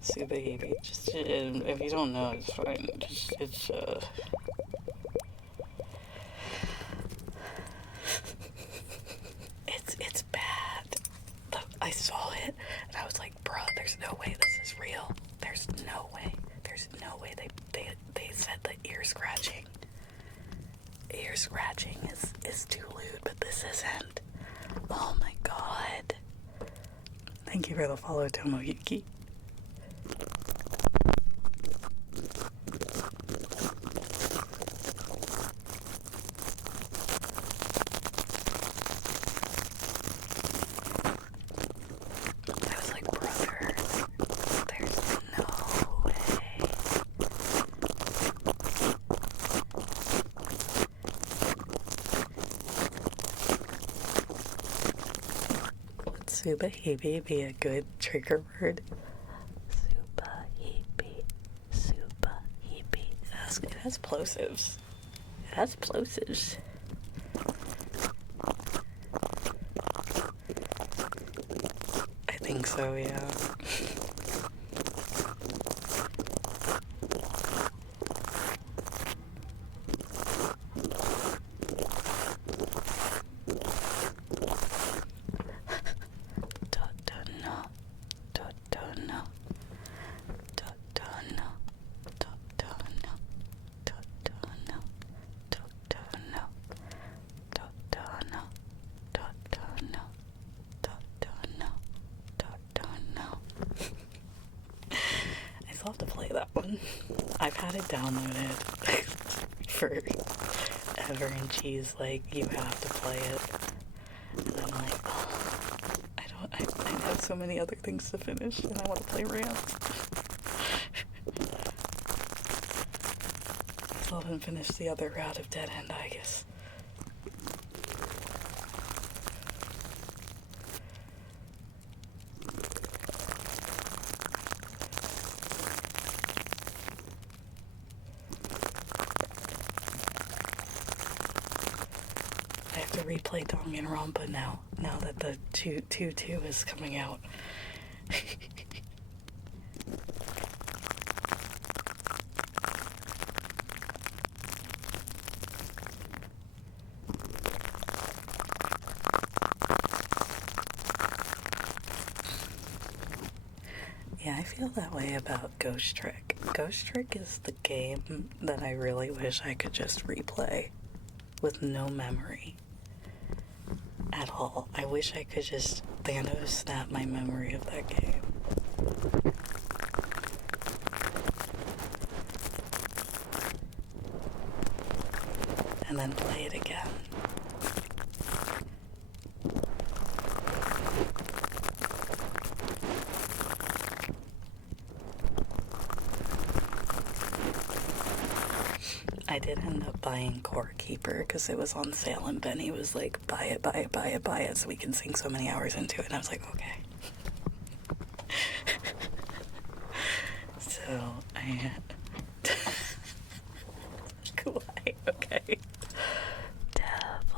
Subahibi, just if you don't know, it's fine. It's bad. Look, I saw it and I was like, bruh, there's no way this is real. There's no way. There's no way they said that ear scratching is too lewd, but this isn't. Oh my god. Thank you for the follow, Tomoyuki. Subahibi be a good trigger word. Subahibi. It has plosives. It has plosives. I think so, yeah. I'll have to play that one. I've had it downloaded forever, and she's like, you have to play it. And I'm like, oh, I have so many other things to finish, and I want to play Ramp. I still haven't finished the other route of Dead End, I guess. Replay Danganronpa now that the 2 is coming out. Yeah, I feel that way about Ghost Trick. Ghost Trick is the game that I really wish I could just replay with no memory at all. I wish I could just Thanos snap my memory of that game. And then play it again. I did end up buying Core Keeper because it was on sale and Benny was like, buy it so we can sink so many hours into it. And I was like, okay. So I Kawaii, okay. Devil.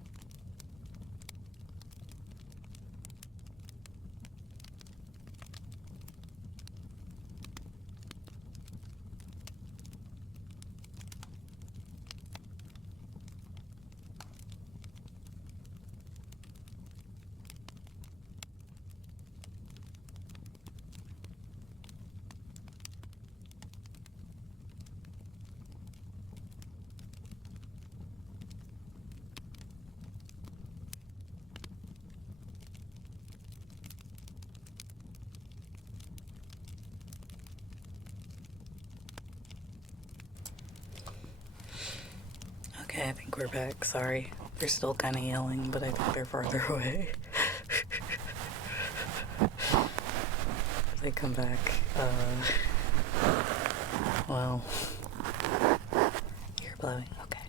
Okay, I think we're back. Sorry. They're still kind of yelling, but I think they're farther away. If they come back, well, you're blowing. Okay.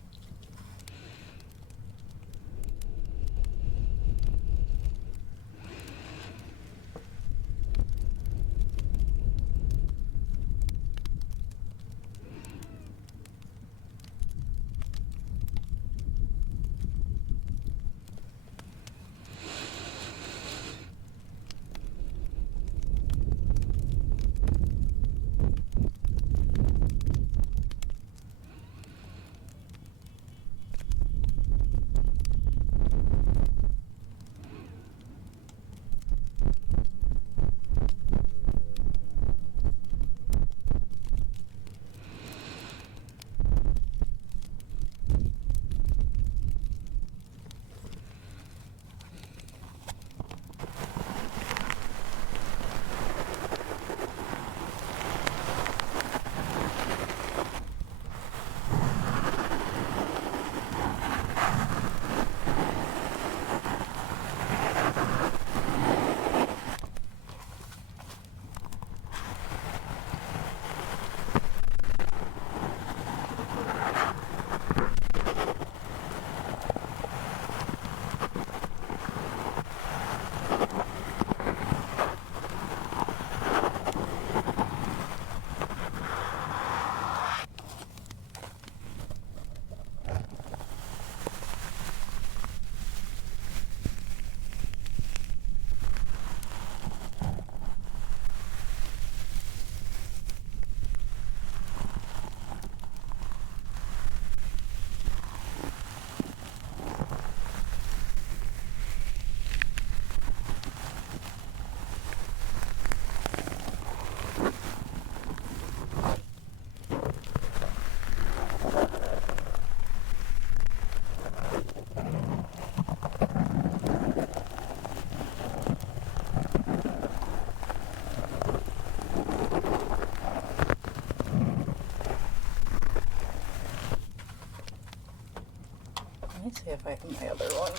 Let me see if I have my other one.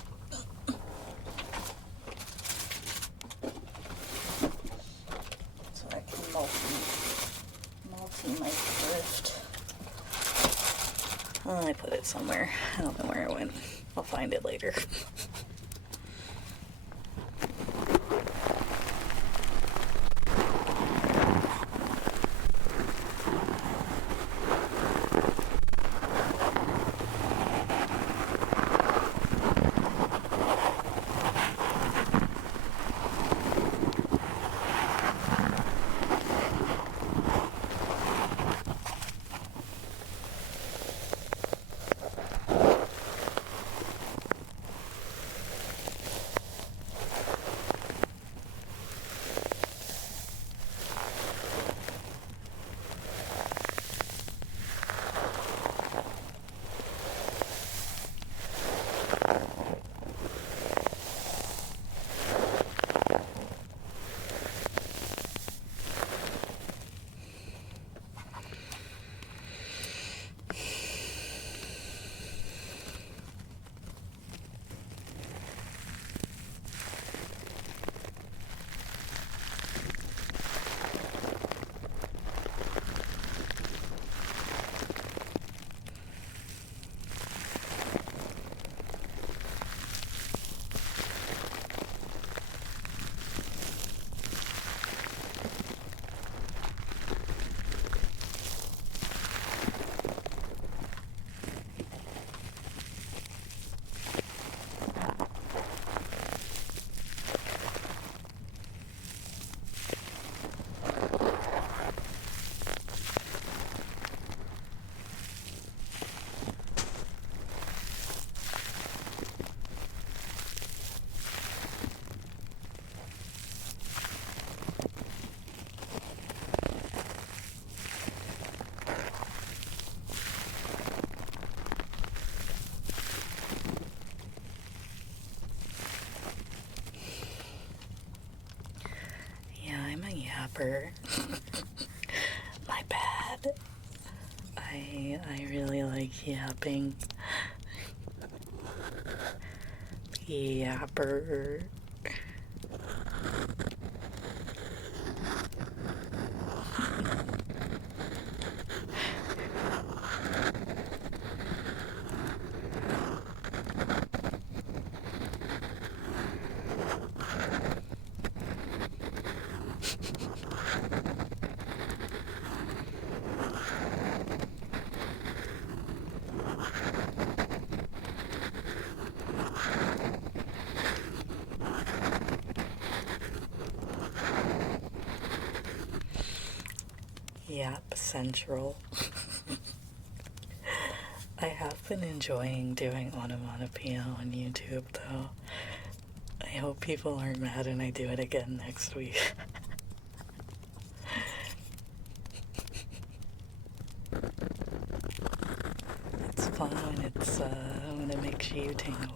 So I can multi my thrift. Oh, I put it somewhere. I don't know where it went. I'll find it later. yapper. My bad. I really like yapping. Yapper. Yap Central. I have been enjoying doing onomatopoeia on YouTube, though. I hope people aren't mad and I do it again next week. It's fun when it makes you tingle.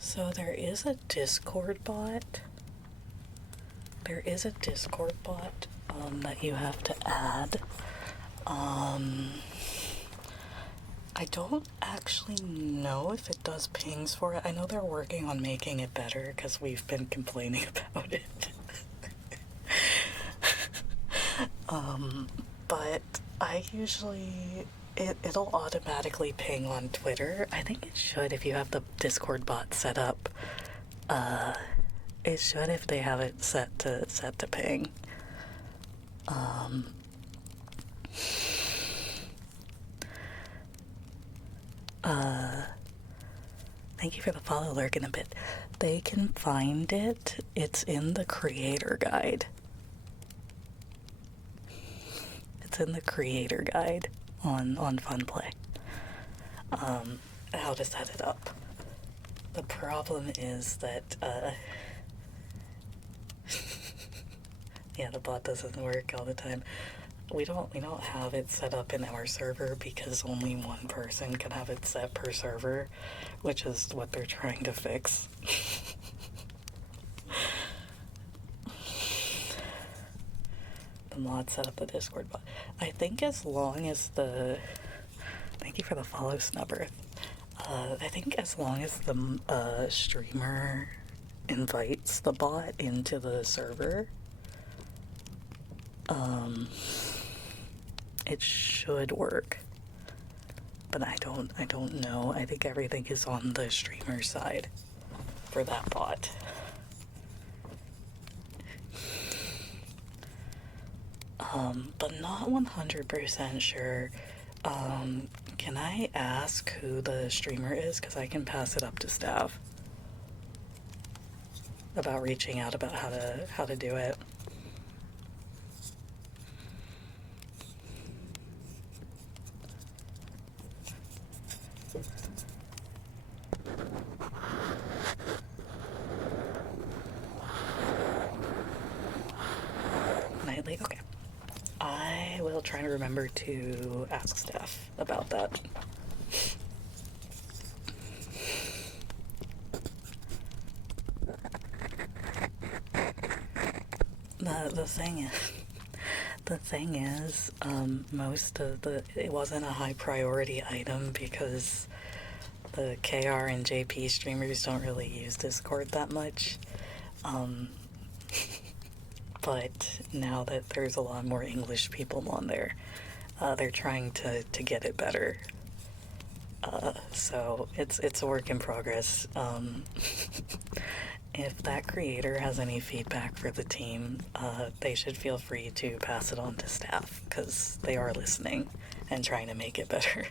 So there is a Discord bot. That you have to add. I don't actually know if it does pings for it. I know they're working on making it better because we've been complaining about it. But I usually, it'll automatically ping on Twitter. I think it should if you have the Discord bot set up. It should if they have it set to ping. Thank you for the follow, lurking a bit. They can find it. It's in the creator guide. It's in the creator guide on Funplay. How to set it up. The problem is that, yeah, the bot doesn't work all the time. We don't have it set up in our server because only one person can have it set per server, which is what they're trying to fix. The mod set up the Discord bot. I think as long as the... Thank you for the follow, Snubber. I think as long as the streamer invites the bot into the server, it should work. But I don't know. I think everything is on the streamer side for that bot. But not 100% sure. Can I ask who the streamer is? Because I can pass it up to staff about reaching out about how to do it. Nightly? Okay. I will try to remember to ask staff about that. The The thing is, most of it wasn't a high priority item because the KR and JP streamers don't really use Discord that much. Um, but now that there's a lot more English people on there, they're trying to get it better. So it's a work in progress. If that creator has any feedback for the team, they should feel free to pass it on to staff, because they are listening and trying to make it better.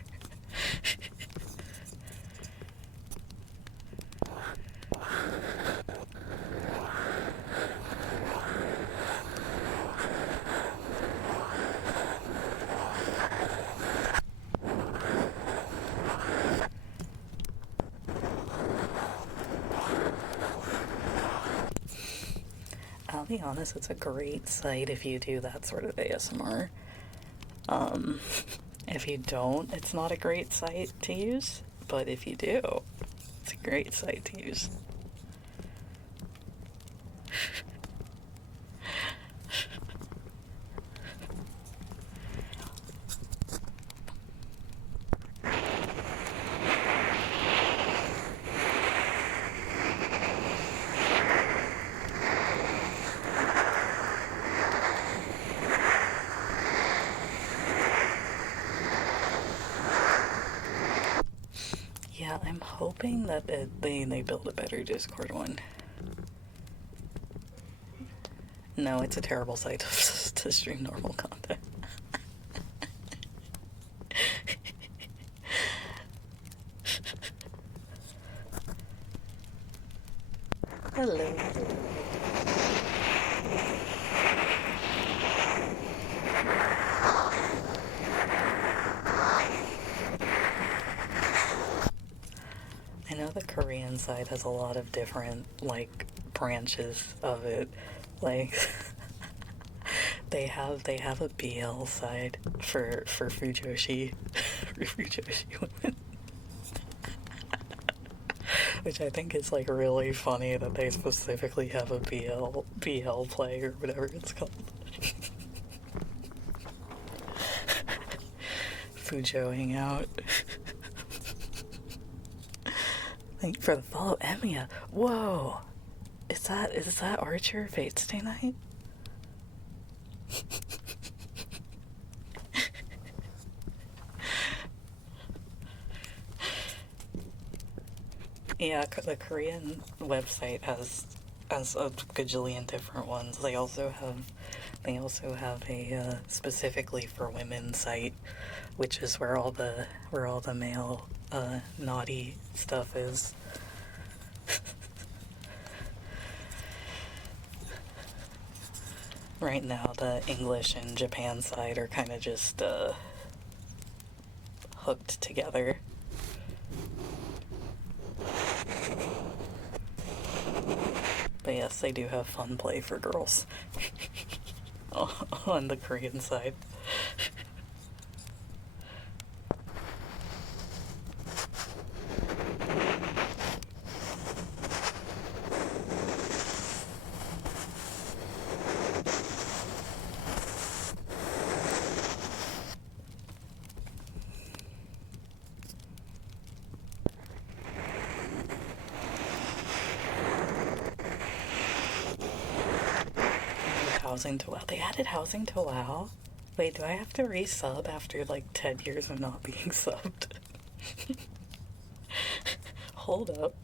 I'll be honest, it's a great site if you do that sort of ASMR. If you don't, it's not a great site to use, but if you do, it's a great site to use. Yeah, I'm hoping that they build a better Discord one. No, it's a terrible site to stream normal content. Hello. I know the Korean side has a lot of different, like, branches of it. Like, they have a BL side for Fujoshi, for Fujoshi women. Which I think is, like, really funny that they specifically have a BL play, or whatever it's called. Fujoing out. Thank you for the follow, Emiya. Whoa! Is that Archer Fate Stay Night? Yeah, the Korean website has a gajillion different ones. They also have a specifically for women site, which is where all the male naughty stuff is. Right now, the English and Japan side are kind of just hooked together. But yes, they do have fun play for girls on the Korean side. Housing to WoW. They added housing to WoW? Wait, do I have to resub after like 10 years of not being subbed? Hold up.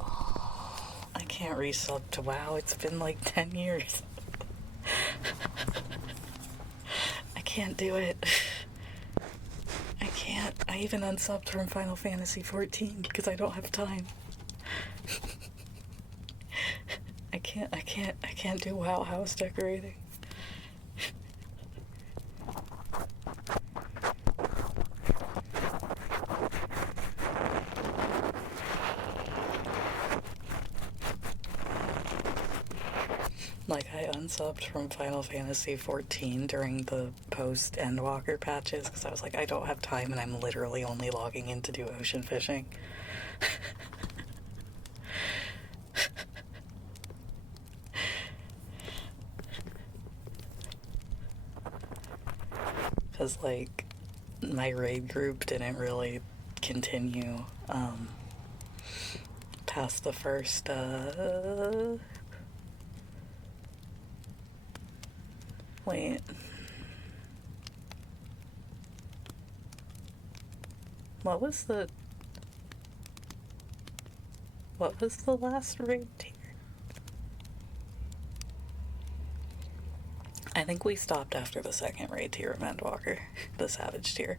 Oh, I can't resub to WoW. It's been like 10 years. I can't do it. I can't. I even unsubbed from Final Fantasy XIV because I don't have time. I can't do WoW house decorating. Like, I unsubbed from Final Fantasy XIV during the post Endwalker patches because I was like, I don't have time and I'm literally only logging in to do ocean fishing. Because, like, my raid group didn't really continue past the first, wait. What was the last raid tier? I think we stopped after the second raid tier of Endwalker, the Savage tier.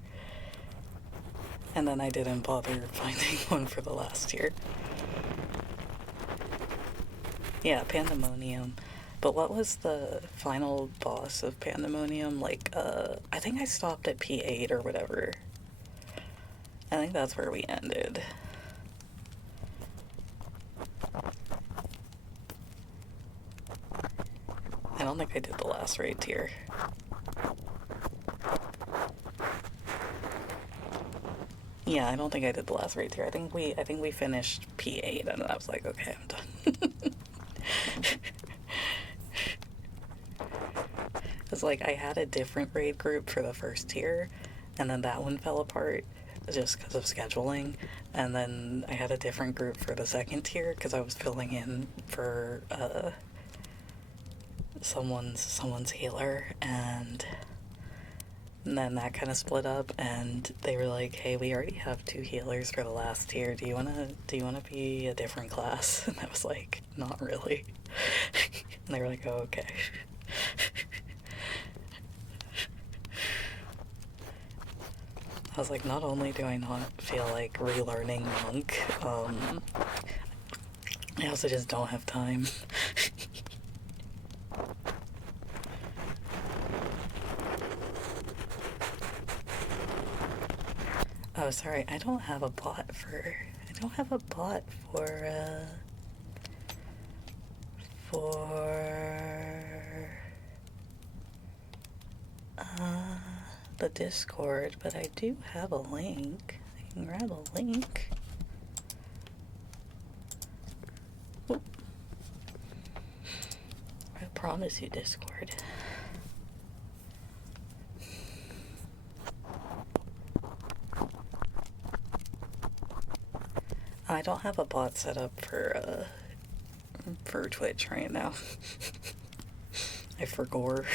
And then I didn't bother finding one for the last tier. Yeah, Pandemonium. But what was the final boss of Pandemonium? Like, I think I stopped at P8 or whatever. I think that's where we ended. I don't think I did the last raid tier. Yeah, I don't think I did the last raid tier. I think we finished P8 and I was like, okay, I'm done. It's like I had a different raid group for the first tier, and then that one fell apart just because of scheduling, and then I had a different group for the second tier because I was filling in for someone's healer, and then that kind of split up, and they were like, hey, we already have 2 healers for the last tier, do you wanna be a different class? And I was like, not really. And they were like, oh, okay. I was like, not only do I not feel like relearning Monk, I also just don't have time. Oh, sorry, I don't have a bot for the Discord, but I do have a link. I can grab a link. Oop. I promise you, Discord. I don't have a bot set up for Twitch right now. I forgot.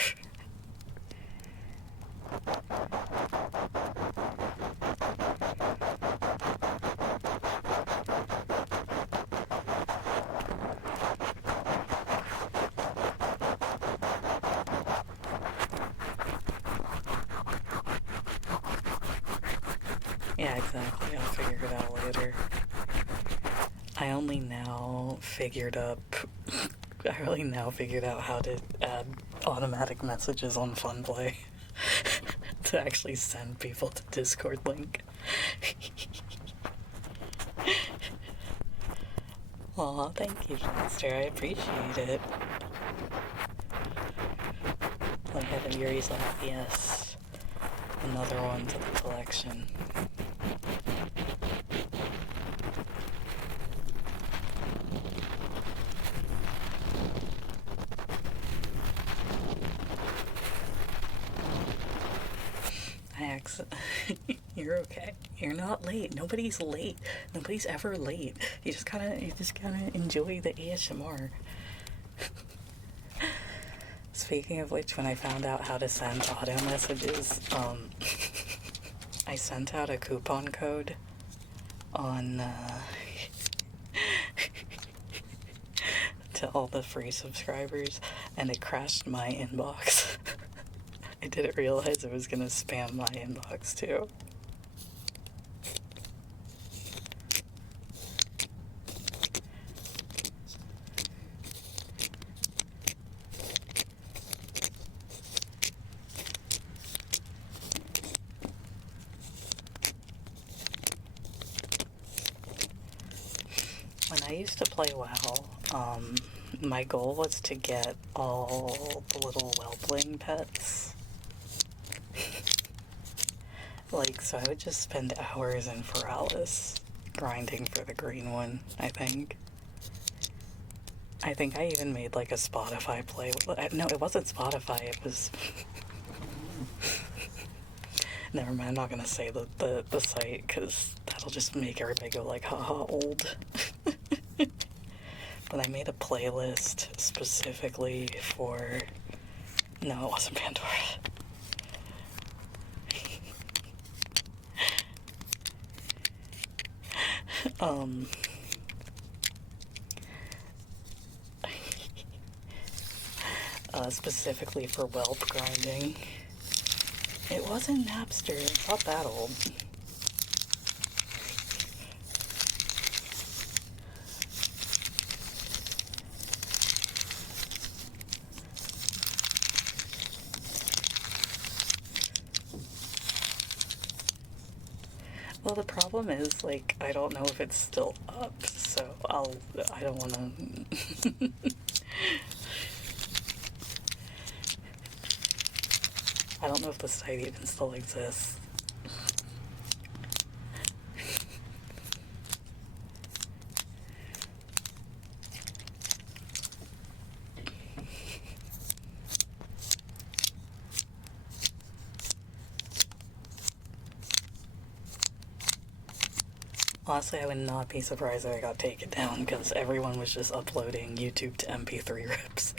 Yeah, exactly. I'll figure it out later. I only now figured out how to add automatic messages on Funplay to actually send people to Discord link. Aw, thank you, Monster. I appreciate it. Like Heaven Yuri's like, yes, another one to the collection. You're okay. You're not late. Nobody's late. Nobody's ever late. You just gotta enjoy the ASMR. Speaking of which, when I found out how to send auto messages, I sent out a coupon code on to all the free subscribers, and it crashed my inbox. I didn't realize it was gonna spam my inbox too. When I used to play WoW, my goal was to get all the little whelpling pets. Like, so I would just spend hours in Feralis grinding for the green one, I think. I think I even made like a Spotify play. No, it wasn't Spotify, it was... Never mind, I'm not gonna say the site, because that'll just make everybody go like, haha, old. But I made a playlist specifically for... No, it wasn't Pandora. Specifically for whelp grinding. It wasn't Napster, it's not that old. Well, the problem is, like, I don't know if it's still up, so I don't wanna... I don't know if the site even still exists. Honestly, I would not be surprised if I got taken down, because everyone was just uploading YouTube to MP3 rips.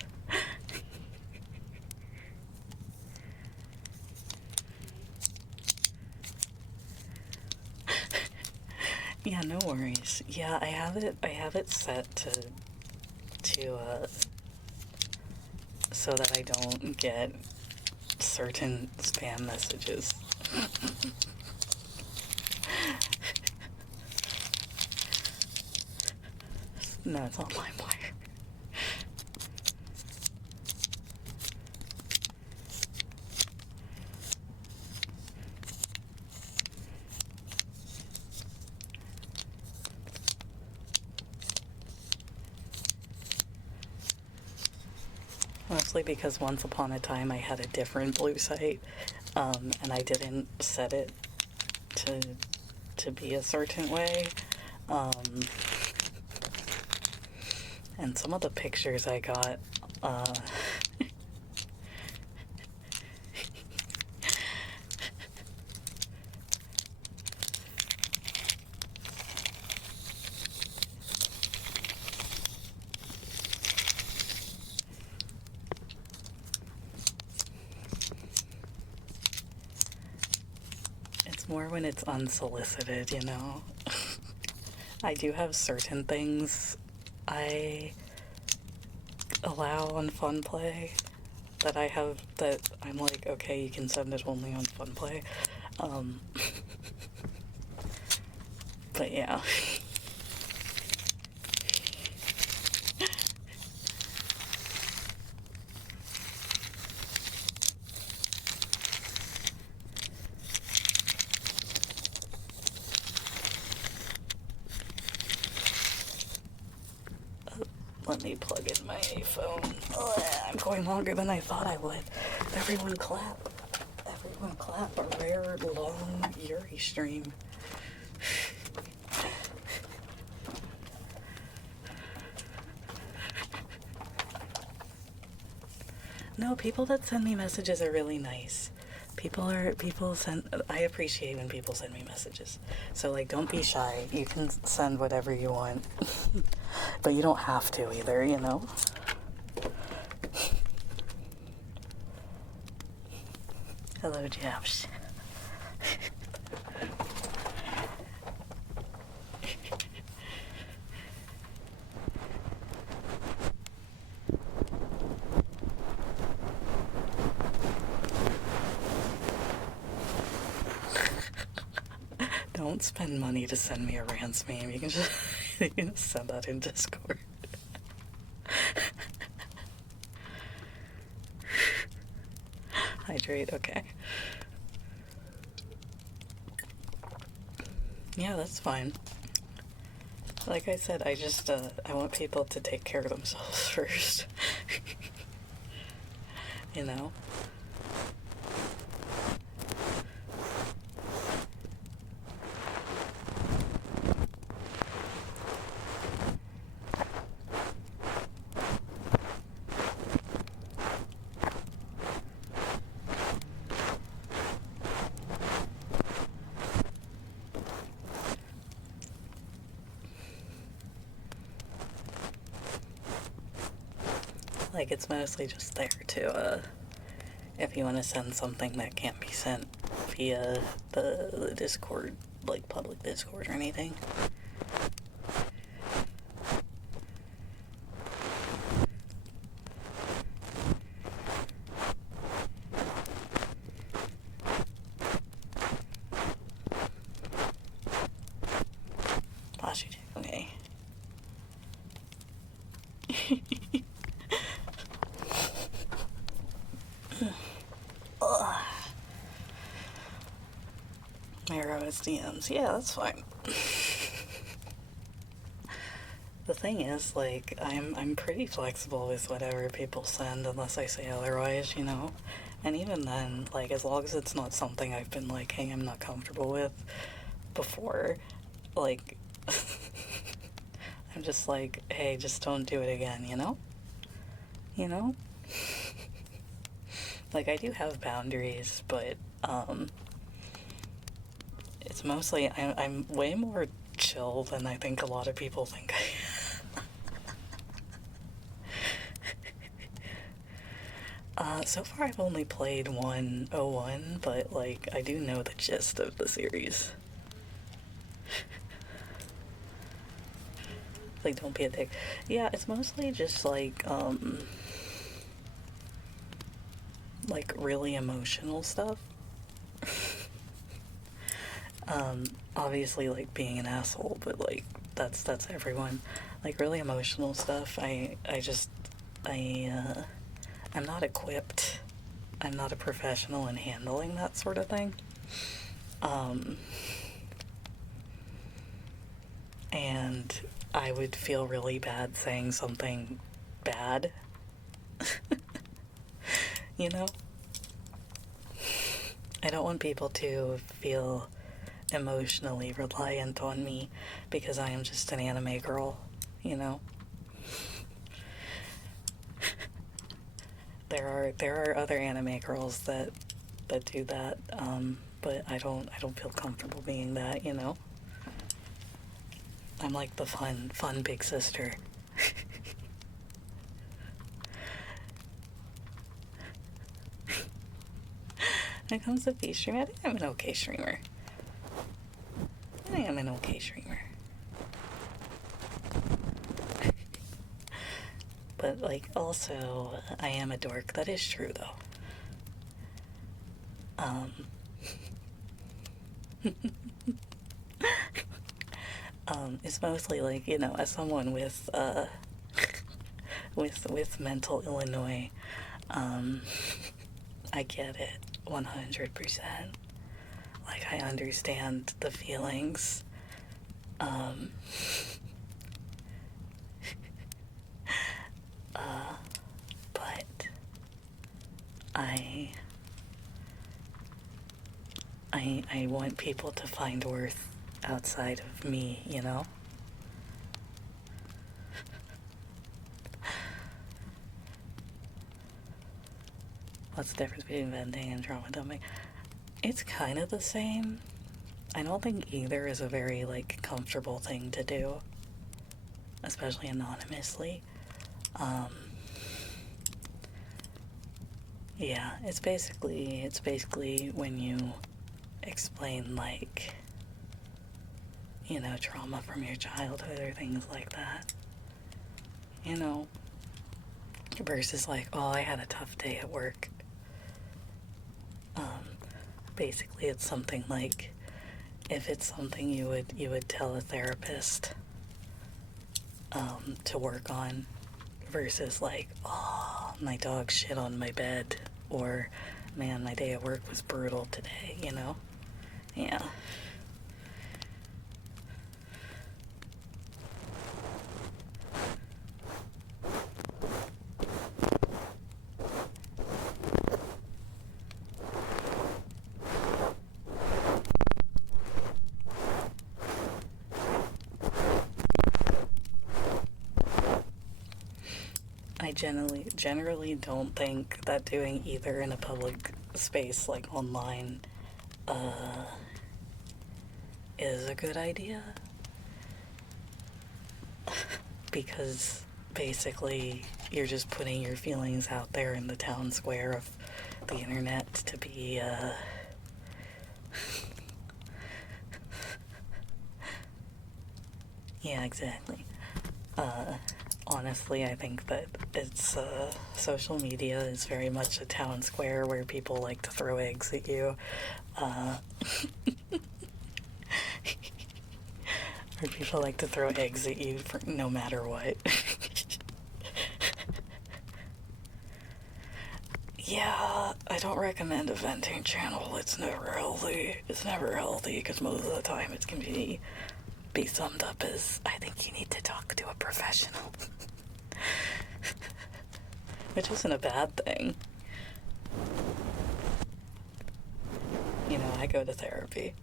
Yeah, no worries. Yeah, I have it set to so that I don't get certain spam messages. No, it's on LimeWire. Mostly because once upon a time I had a different blue site, and I didn't set it to be a certain way. And some of the pictures I got, it's more when it's unsolicited, you know? I do have certain things I allow on Funplay that I'm like, okay, you can send it only on Funplay. But yeah. Let me plug in my phone. I'm going longer than I thought I would. Everyone clap. Everyone clap. A rare, long Yuri stream. No, people that send me messages are really nice. I appreciate when people send me messages. So, like, don't be shy. You can send whatever you want. But you don't have to either, you know? Hello, Japs. Don't spend money to send me a Rance meme. You can just send that in Discord. Hydrate, okay. Yeah, that's fine. Like I said, I just, I want people to take care of themselves first. You know? like, it's mostly just there to, if you want to send something that can't be sent via the Discord, like, public Discord or anything. Okay. Arrows DMs. Yeah, that's fine. The thing is, like, I'm pretty flexible with whatever people send unless I say otherwise, you know? And even then, like, as long as it's not something I've been like, hey, I'm not comfortable with before, like, I'm just like, hey, just don't do it again, you know? You know? Like, I do have boundaries, but, it's mostly, I'm way more chill than I think a lot of people think I am. So far I've only played 101, but, like, I do know the gist of the series. Like, don't be a dick. Yeah, it's mostly just, like really emotional stuff. Obviously, like, being an asshole, but, like, that's everyone. Like, really emotional stuff. I'm not equipped. I'm not a professional in handling that sort of thing. And I would feel really bad saying something bad. You know? I don't want people to feel emotionally reliant on me because I am just an anime girl, you know? There are other anime girls that do that, but I don't feel comfortable being that, you know? I'm like the fun big sister. When it comes to face streaming, I think I'm an okay streamer. But, like, also, I am a dork. That is true, though. It's mostly, like, you know, as someone with, with mental Illinois, I get it 100%. Like, I understand the feelings. But I want people to find worth outside of me, you know? What's the difference between venting and trauma dumping? It's kind of the same. I don't think either is a very, like, comfortable thing to do, especially anonymously. Yeah, it's basically when you explain, like, you know, trauma from your childhood or things like that. You know, versus like, oh, I had a tough day at work. Basically, it's something like, if it's something you would tell a therapist to work on, versus like, oh, my dog shit on my bed, or man, my day at work was brutal today, you know? Yeah. I generally don't think that doing either in a public space like online is a good idea. Because basically you're just putting your feelings out there in the town square of the internet to be, yeah, exactly. Honestly, I think that it's, social media is very much a town square where people like to throw eggs at you. Uh, where people like to throw eggs at you for no matter what. Yeah, I don't recommend a venting channel. It's never healthy. It's never healthy because most of the time it can be summed up as, I think you need to talk to a professional. Which isn't a bad thing. You know, I go to therapy.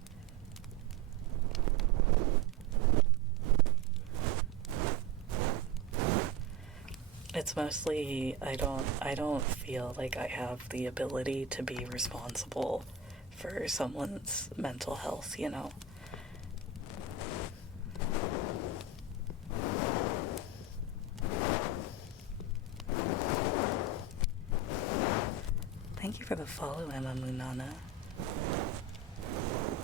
It's mostly I don't feel like I have the ability to be responsible for someone's mental health, you know. Thank you for the follow, Emma Moonana.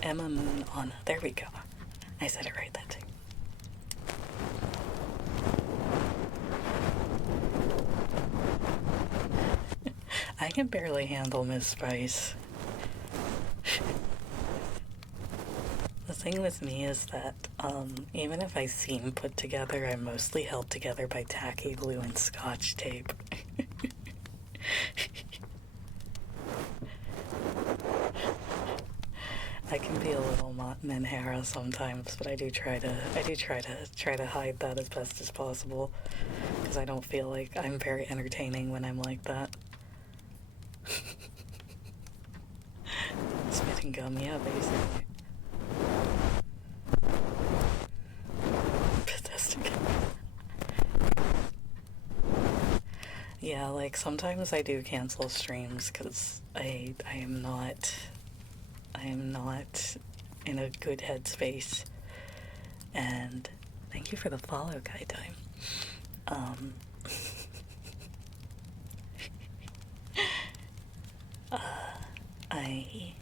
Emma Moonana. There we go. I said it right that time. I can barely handle Miss Spice. The thing with me is that even if I seem put together, I'm mostly held together by tacky glue and scotch tape. I can be a little Martin and Hera sometimes, but I do try to hide that as best as possible, because I don't feel like I'm very entertaining when I'm like that. Spitting gum, yeah, basically. Bethesda. Yeah, like sometimes I do cancel streams because I am not in a good headspace. And thank you for the follow, Kai Time. I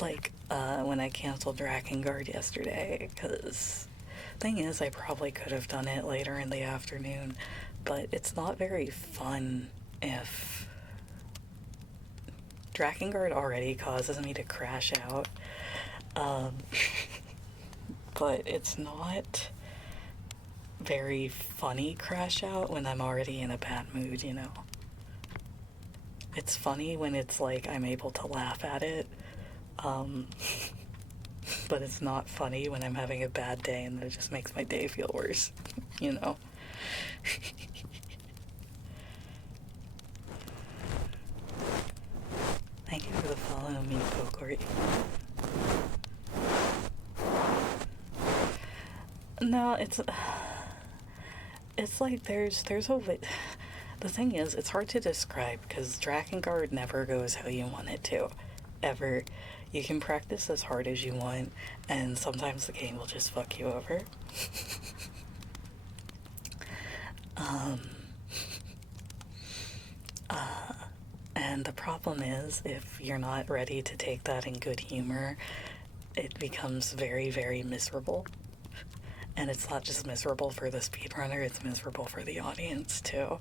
like when I canceled Drakengard yesterday, because thing is I probably could have done it later in the afternoon, but it's not very fun if Drakengard already causes me to crash out. But it's not very funny crash out when I'm already in a bad mood, you know. It's funny when it's like I'm able to laugh at it, but it's not funny when I'm having a bad day and it just makes my day feel worse, you know. Thank you for the follow me, Pokori. No, it's like there's a the thing is, it's hard to describe because Drakengard never goes how you want it to, ever. You can practice as hard as you want, and sometimes the game will just fuck you over. And the problem is, if you're not ready to take that in good humor, it becomes very, very miserable. And it's not just miserable for the speedrunner, it's miserable for the audience, too.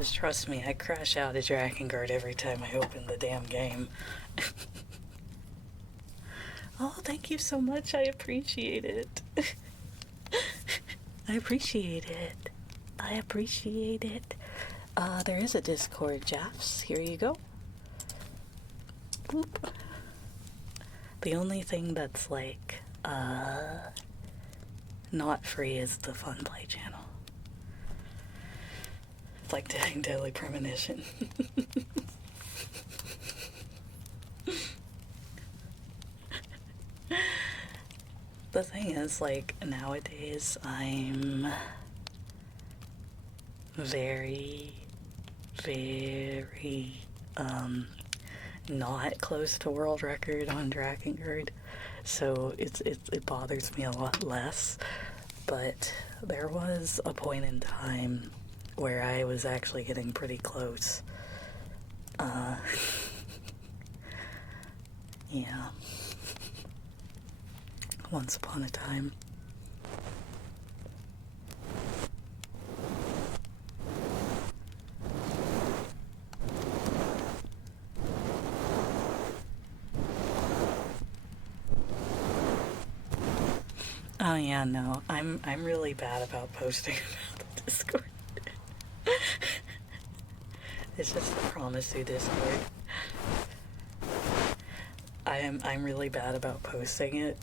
Because trust me, I crash out of Drakengard every time I open the damn game. Oh, thank you so much. I appreciate it. I appreciate it. I appreciate it. There is a Discord, Jaffs. Here you go. Boop. The only thing that's like, not free is the Fun Play channel. It's like doing Daily Premonition. The thing is, like, nowadays I'm very, very, not close to world record on Drakengard, so it bothers me a lot less. But there was a point in time where I was actually getting pretty close. Yeah. Once upon a time. Oh yeah, no. I'm really bad about posting about the Discord. It's just the Promisu Discord. I'm really bad about posting it.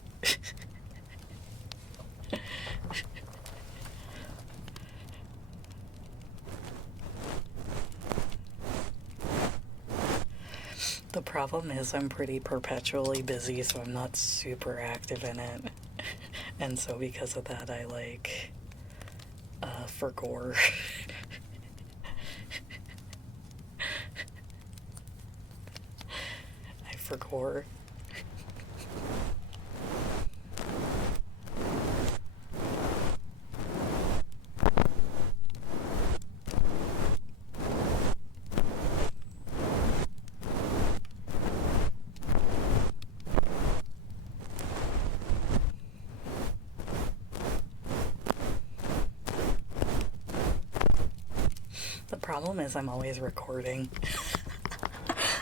The problem is I'm pretty perpetually busy, so I'm not super active in it. And so because of that, I like, forgore. I forgore. The problem is I'm always recording.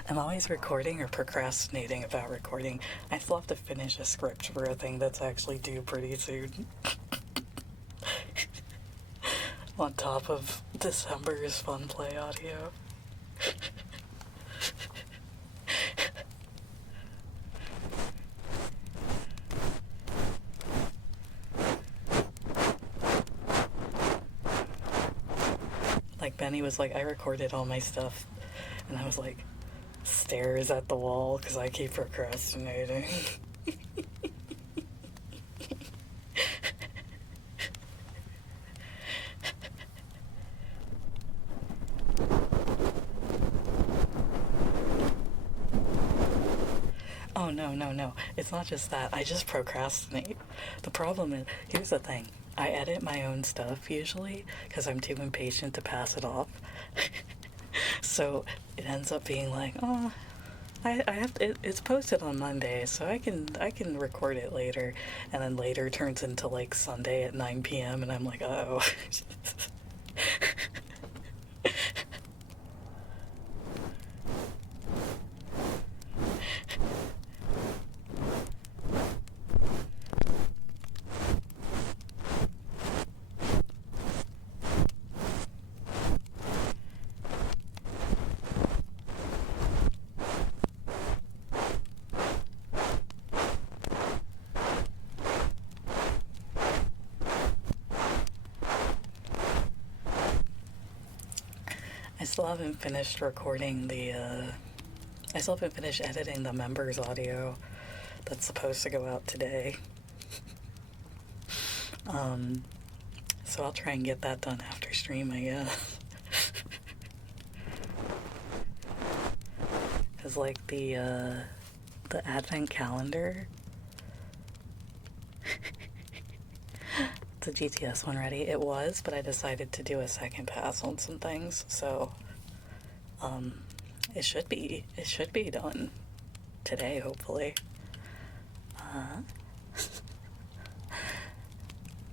I'm always recording or procrastinating about recording. I still have to finish a script for a thing that's actually due pretty soon. On top of December's Fun Play audio. Like, Benny was like, I recorded all my stuff. And I was like, stares at the wall because I keep procrastinating. Oh, no. It's not just that. I just procrastinate. The problem is, here's the thing. I edit my own stuff usually because I'm too impatient to pass it off. So it ends up being like, oh, I have to, it's posted on Monday, so I can record it later, and then later turns into like Sunday at 9 p.m. and I'm like, oh. I still haven't finished recording I still haven't finished editing the members audio that's supposed to go out today. So I'll try and get that done after stream, I guess. Cause like the advent calendar, the GTS one ready? It was, but I decided to do a second pass on some things, so it should be done today, hopefully.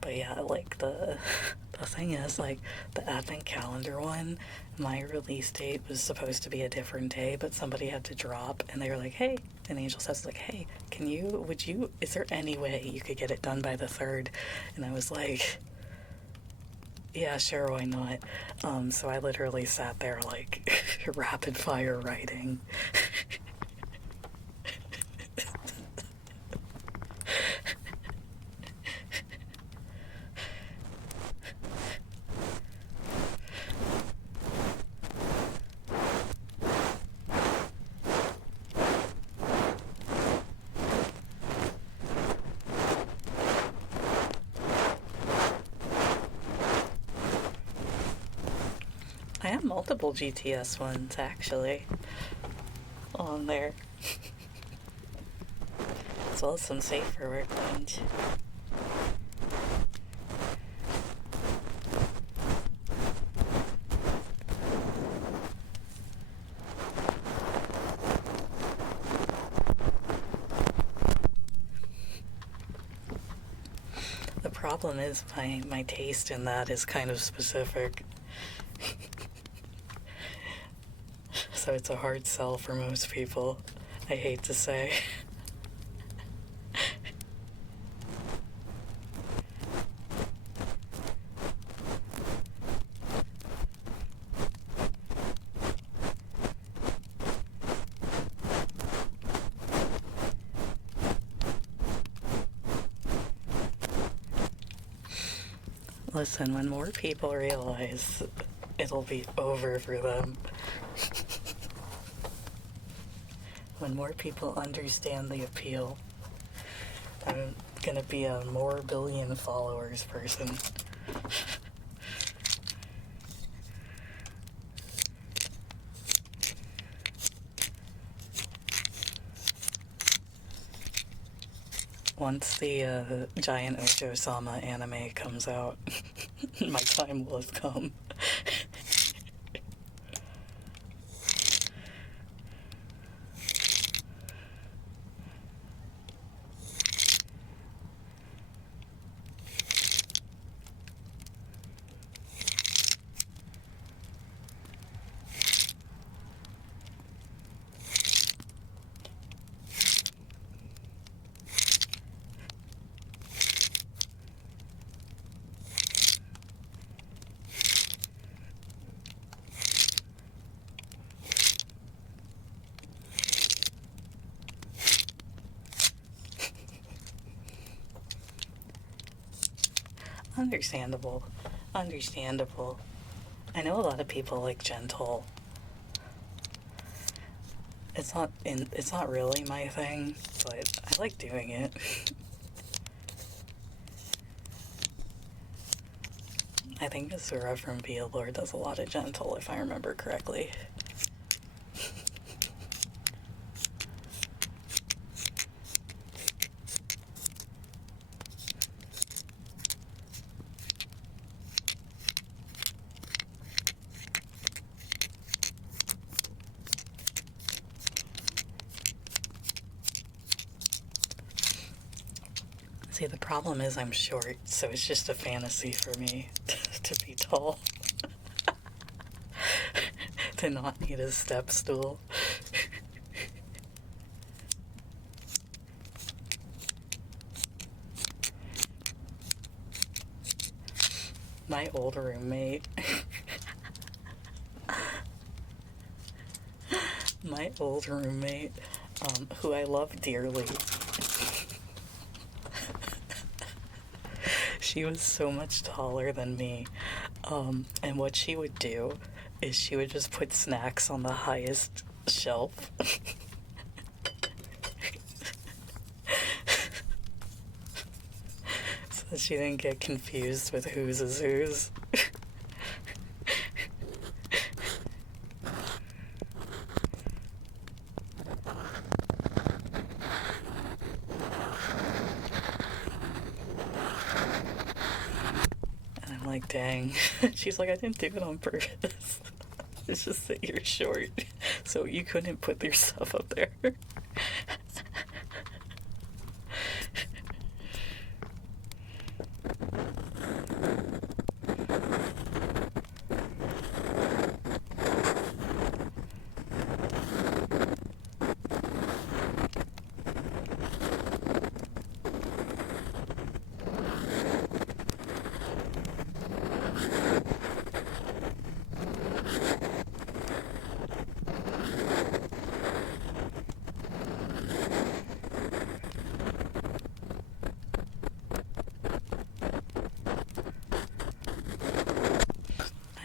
But yeah, like the thing is, like, the advent calendar one, my release date was supposed to be a different day, but somebody had to drop, and they were like, hey, and Angel says, like, hey, is there any way you could get it done by the 3rd? And I was like, Yeah, sure, why not? So I literally sat there like rapid fire writing. I have multiple GTS ones actually on there, as well as some safer work ones. The problem is my taste in that is kind of specific. So it's a hard sell for most people, I hate to say. Listen, when more people realize, it'll be over for them. When more people understand the appeal, I'm gonna be a more billion followers person. Once the giant Ocho-sama anime comes out, my time will have come. Understandable. Understandable. I know a lot of people like gentle. It's not really my thing, but I like doing it. I think Asura from Beelor does a lot of gentle, if I remember correctly. See, the problem is I'm short, so it's just a fantasy for me to be tall. To not need a step stool. My old roommate. My old roommate, who I love dearly. She was so much taller than me. And what she would do is she would just put snacks on the highest shelf. So she didn't get confused with whose is whose. Like, dang. She's like, I didn't do it on purpose. It's just that you're short, so you couldn't put your stuff up there.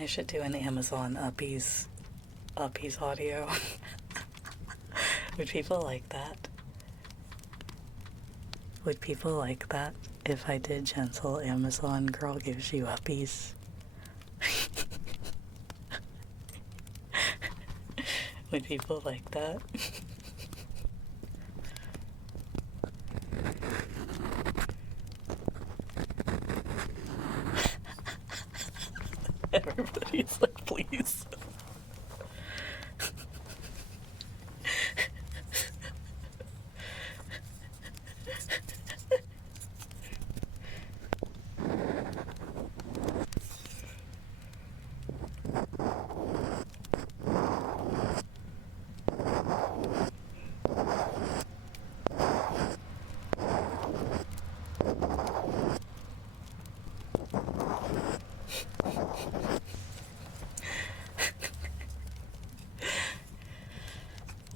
should do an Amazon Uppies audio. Would people like that? Would people like that if I did gentle Amazon girl gives you uppies? Would people like that? Everybody's like, please.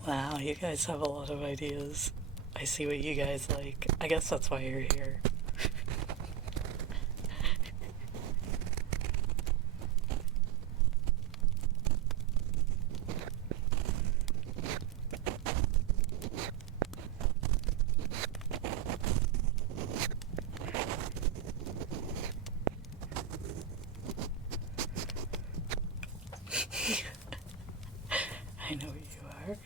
Wow, you guys have a lot of ideas. I see what you guys like. I guess that's why you're here. I know you are.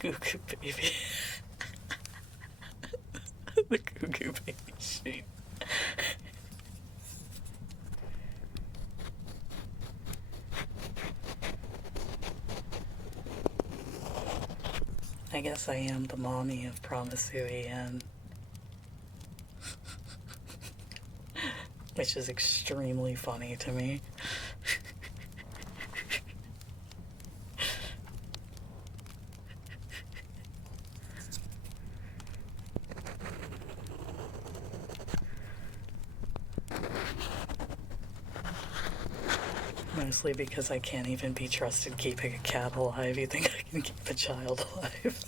Goo Goo Baby. The Goo Goo Baby sheet. I guess I am the mommy of Promisu and which is extremely funny to me. Mostly because I can't even be trusted keeping a cat alive. You think I can keep a child alive?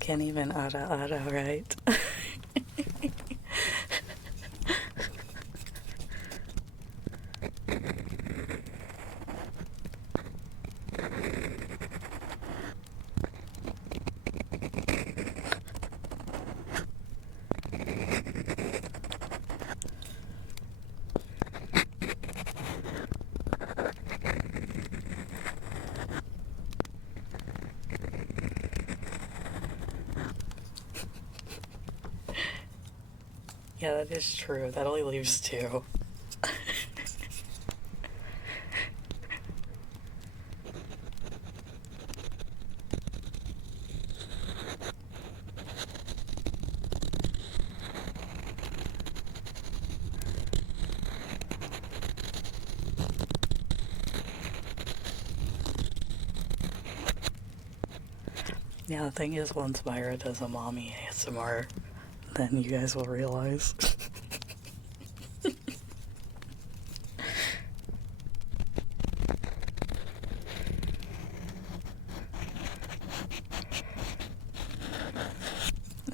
Can't even auto, right? Yeah, that is true. That only leaves two. Yeah, the thing is, once Myra does a mommy ASMR, then you guys will realize.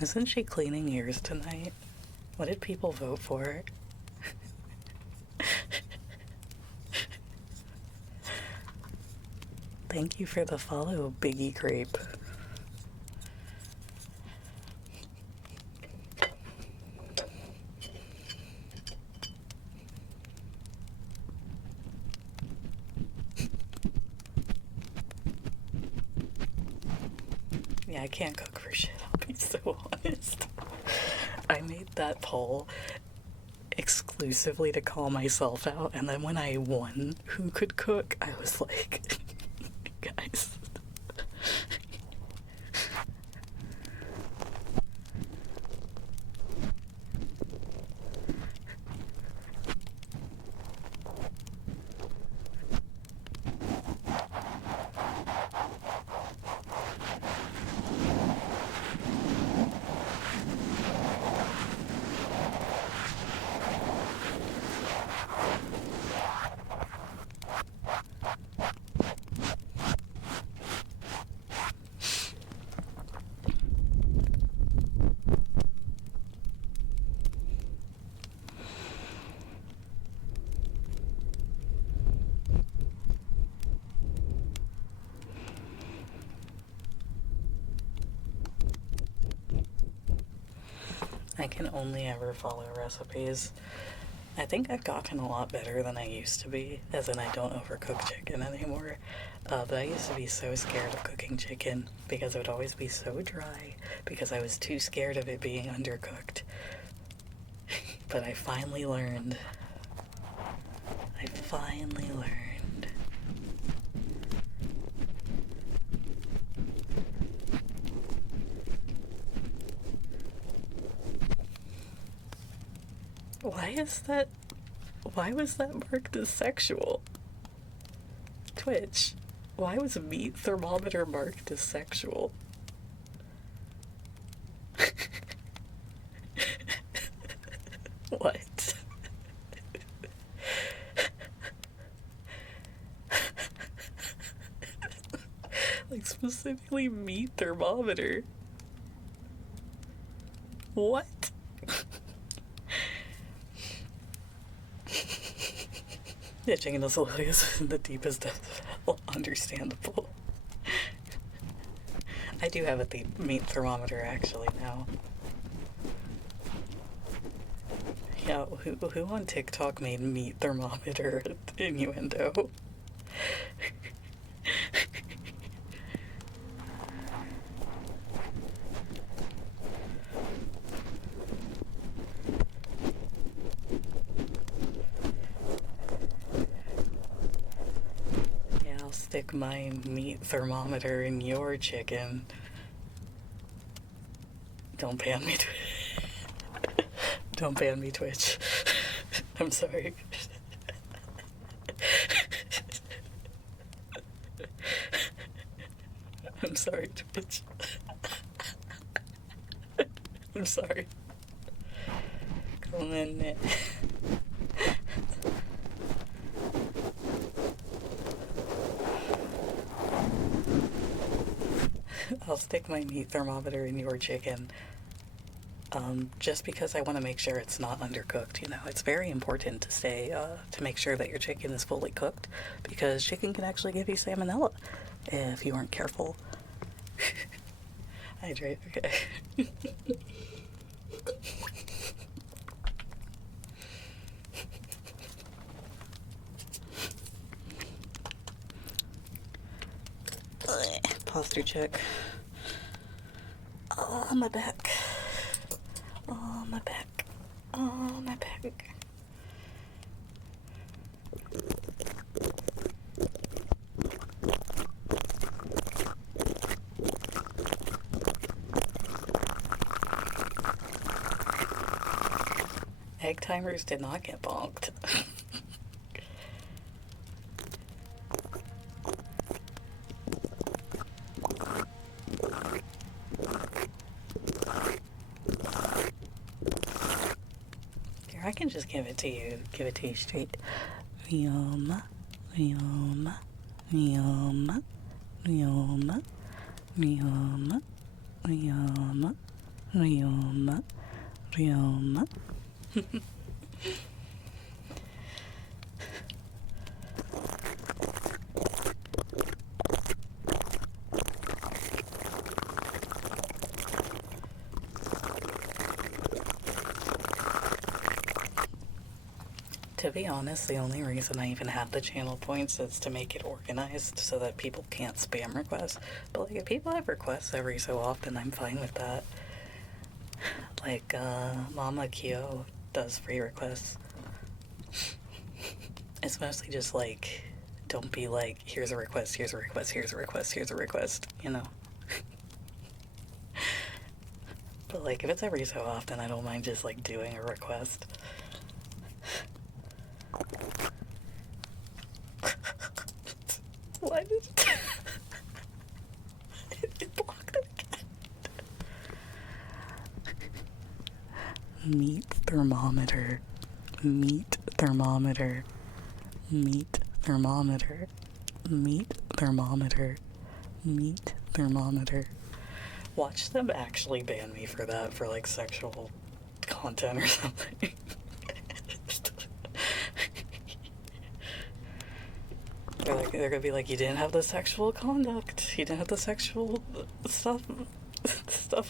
Isn't she cleaning yours tonight? What did people vote for? Thank you for the follow, Biggie Grape. Yeah, I can't cook for shit, I'll be so honest. I made that poll exclusively to call myself out, and then when I won who could cook, I was like, guys. I can only ever follow recipes. I think I've gotten a lot better than I used to be, as in I don't overcook chicken anymore. But I used to be so scared of cooking chicken because it would always be so dry because I was too scared of it being undercooked. But I finally learned. I finally learned. Why was that marked as sexual? Twitch, why was meat thermometer marked as sexual? What? Like, specifically meat thermometer. What? Yeah, chicken is in the deepest depth of hell. Understandable. I do have a meat thermometer actually now. Yeah, who on TikTok made meat thermometer innuendo? Stick my meat thermometer in your chicken. Don't ban me, Don't ban me, Twitch. I'm sorry. I'm sorry, Twitch. I'm sorry. Come in. I'll stick my meat thermometer in your chicken. Just because I want to make sure it's not undercooked, you know. It's very important to to make sure that your chicken is fully cooked, because chicken can actually give you salmonella if you aren't careful. Hydrate, okay. Posture check. Oh, my back. Oh, my back. Oh, my back. Egg timers did not get bonked. I can just give it to you straight. Yum, yum, yum, yum, yum, yum, yum, yum. To be honest, the only reason I even have the channel points is to make it organized so that people can't spam requests. But like, if people have requests every so often, I'm fine with that. Like, Mama Kyo does free requests. It's mostly just like, don't be like, here's a request, here's a request, here's a request, here's a request, you know? But like, if it's every so often, I don't mind just like doing a request. Why did it blocked it again? Meat thermometer. Meat thermometer. Meat thermometer. Meat thermometer. Meat thermometer. Watch them actually ban me for that, for like sexual content or something. They're gonna be like, you didn't have the sexual conduct. You didn't have the sexual stuff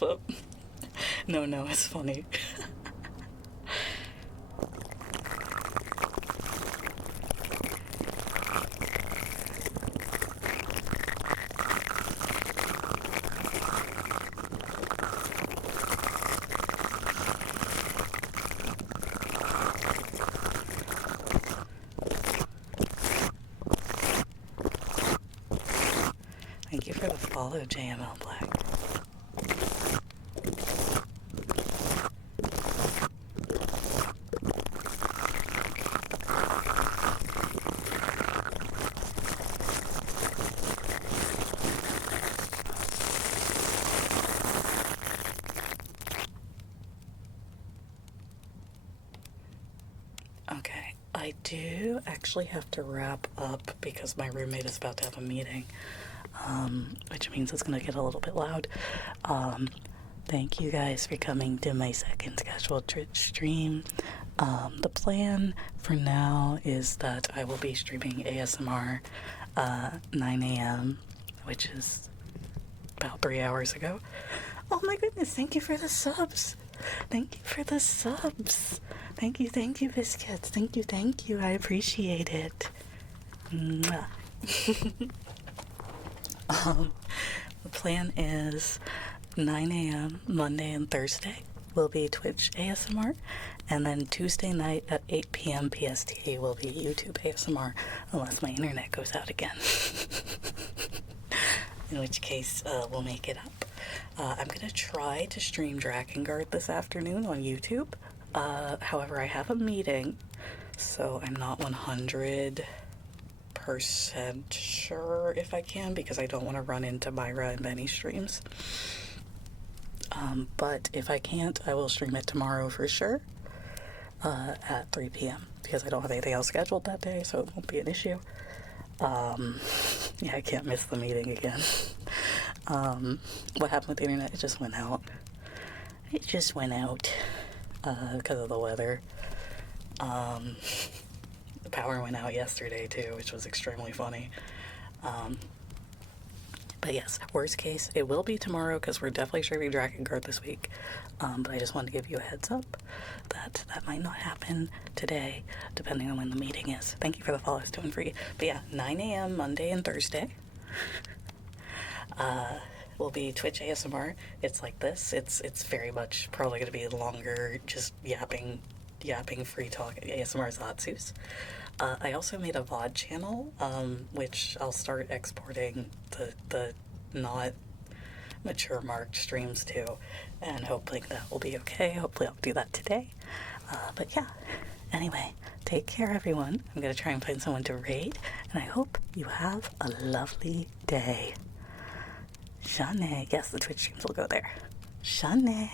up. No, it's funny. Thank you for the follow, JML Black. Okay, I do actually have to wrap up because my roommate is about to have a meeting, which means it's gonna get a little bit loud. Thank you guys for coming to my second scheduled Twitch stream. The plan for now is that I will be streaming ASMR 9 a.m., which is about 3 hours ago. Oh my goodness, thank you for the subs. Thank you for the subs. Thank you, biscuits. Thank you. I appreciate it. Mwah. The plan is 9 a.m. Monday and Thursday will be Twitch ASMR, and then Tuesday night at 8 p.m. PST will be YouTube ASMR, unless my internet goes out again. In which case, we'll make it up. I'm gonna try to stream Drakengard this afternoon on YouTube. However, I have a meeting, so I'm not 100% sure if I can, because I don't want to run into Myra and Benny streams. But if I can't, I will stream it tomorrow for sure, at 3 p.m. because I don't have anything else scheduled that day, so it won't be an issue. Yeah, I can't miss the meeting again. What happened with the internet? It just went out. Because of the weather. The power went out yesterday too, which was extremely funny. But yes, worst case, it will be tomorrow because we're definitely streaming Drakengard this week. But I just wanted to give you a heads up that that might not happen today, depending on when the meeting is. Thank you for the follows, doing free. But yeah, 9 a.m. Monday and Thursday. Will be Twitch ASMR. It's like this. It's very much probably going to be longer, just yapping free talk ASMR Zatsus. I also made a VOD channel, which I'll start exporting the not mature marked streams to, and hopefully that will be okay. Hopefully I'll do that today. But yeah, anyway, take care everyone. I'm going to try and find someone to raid, and I hope you have a lovely day. Shane. Yes, the Twitch streams will go there. Shane.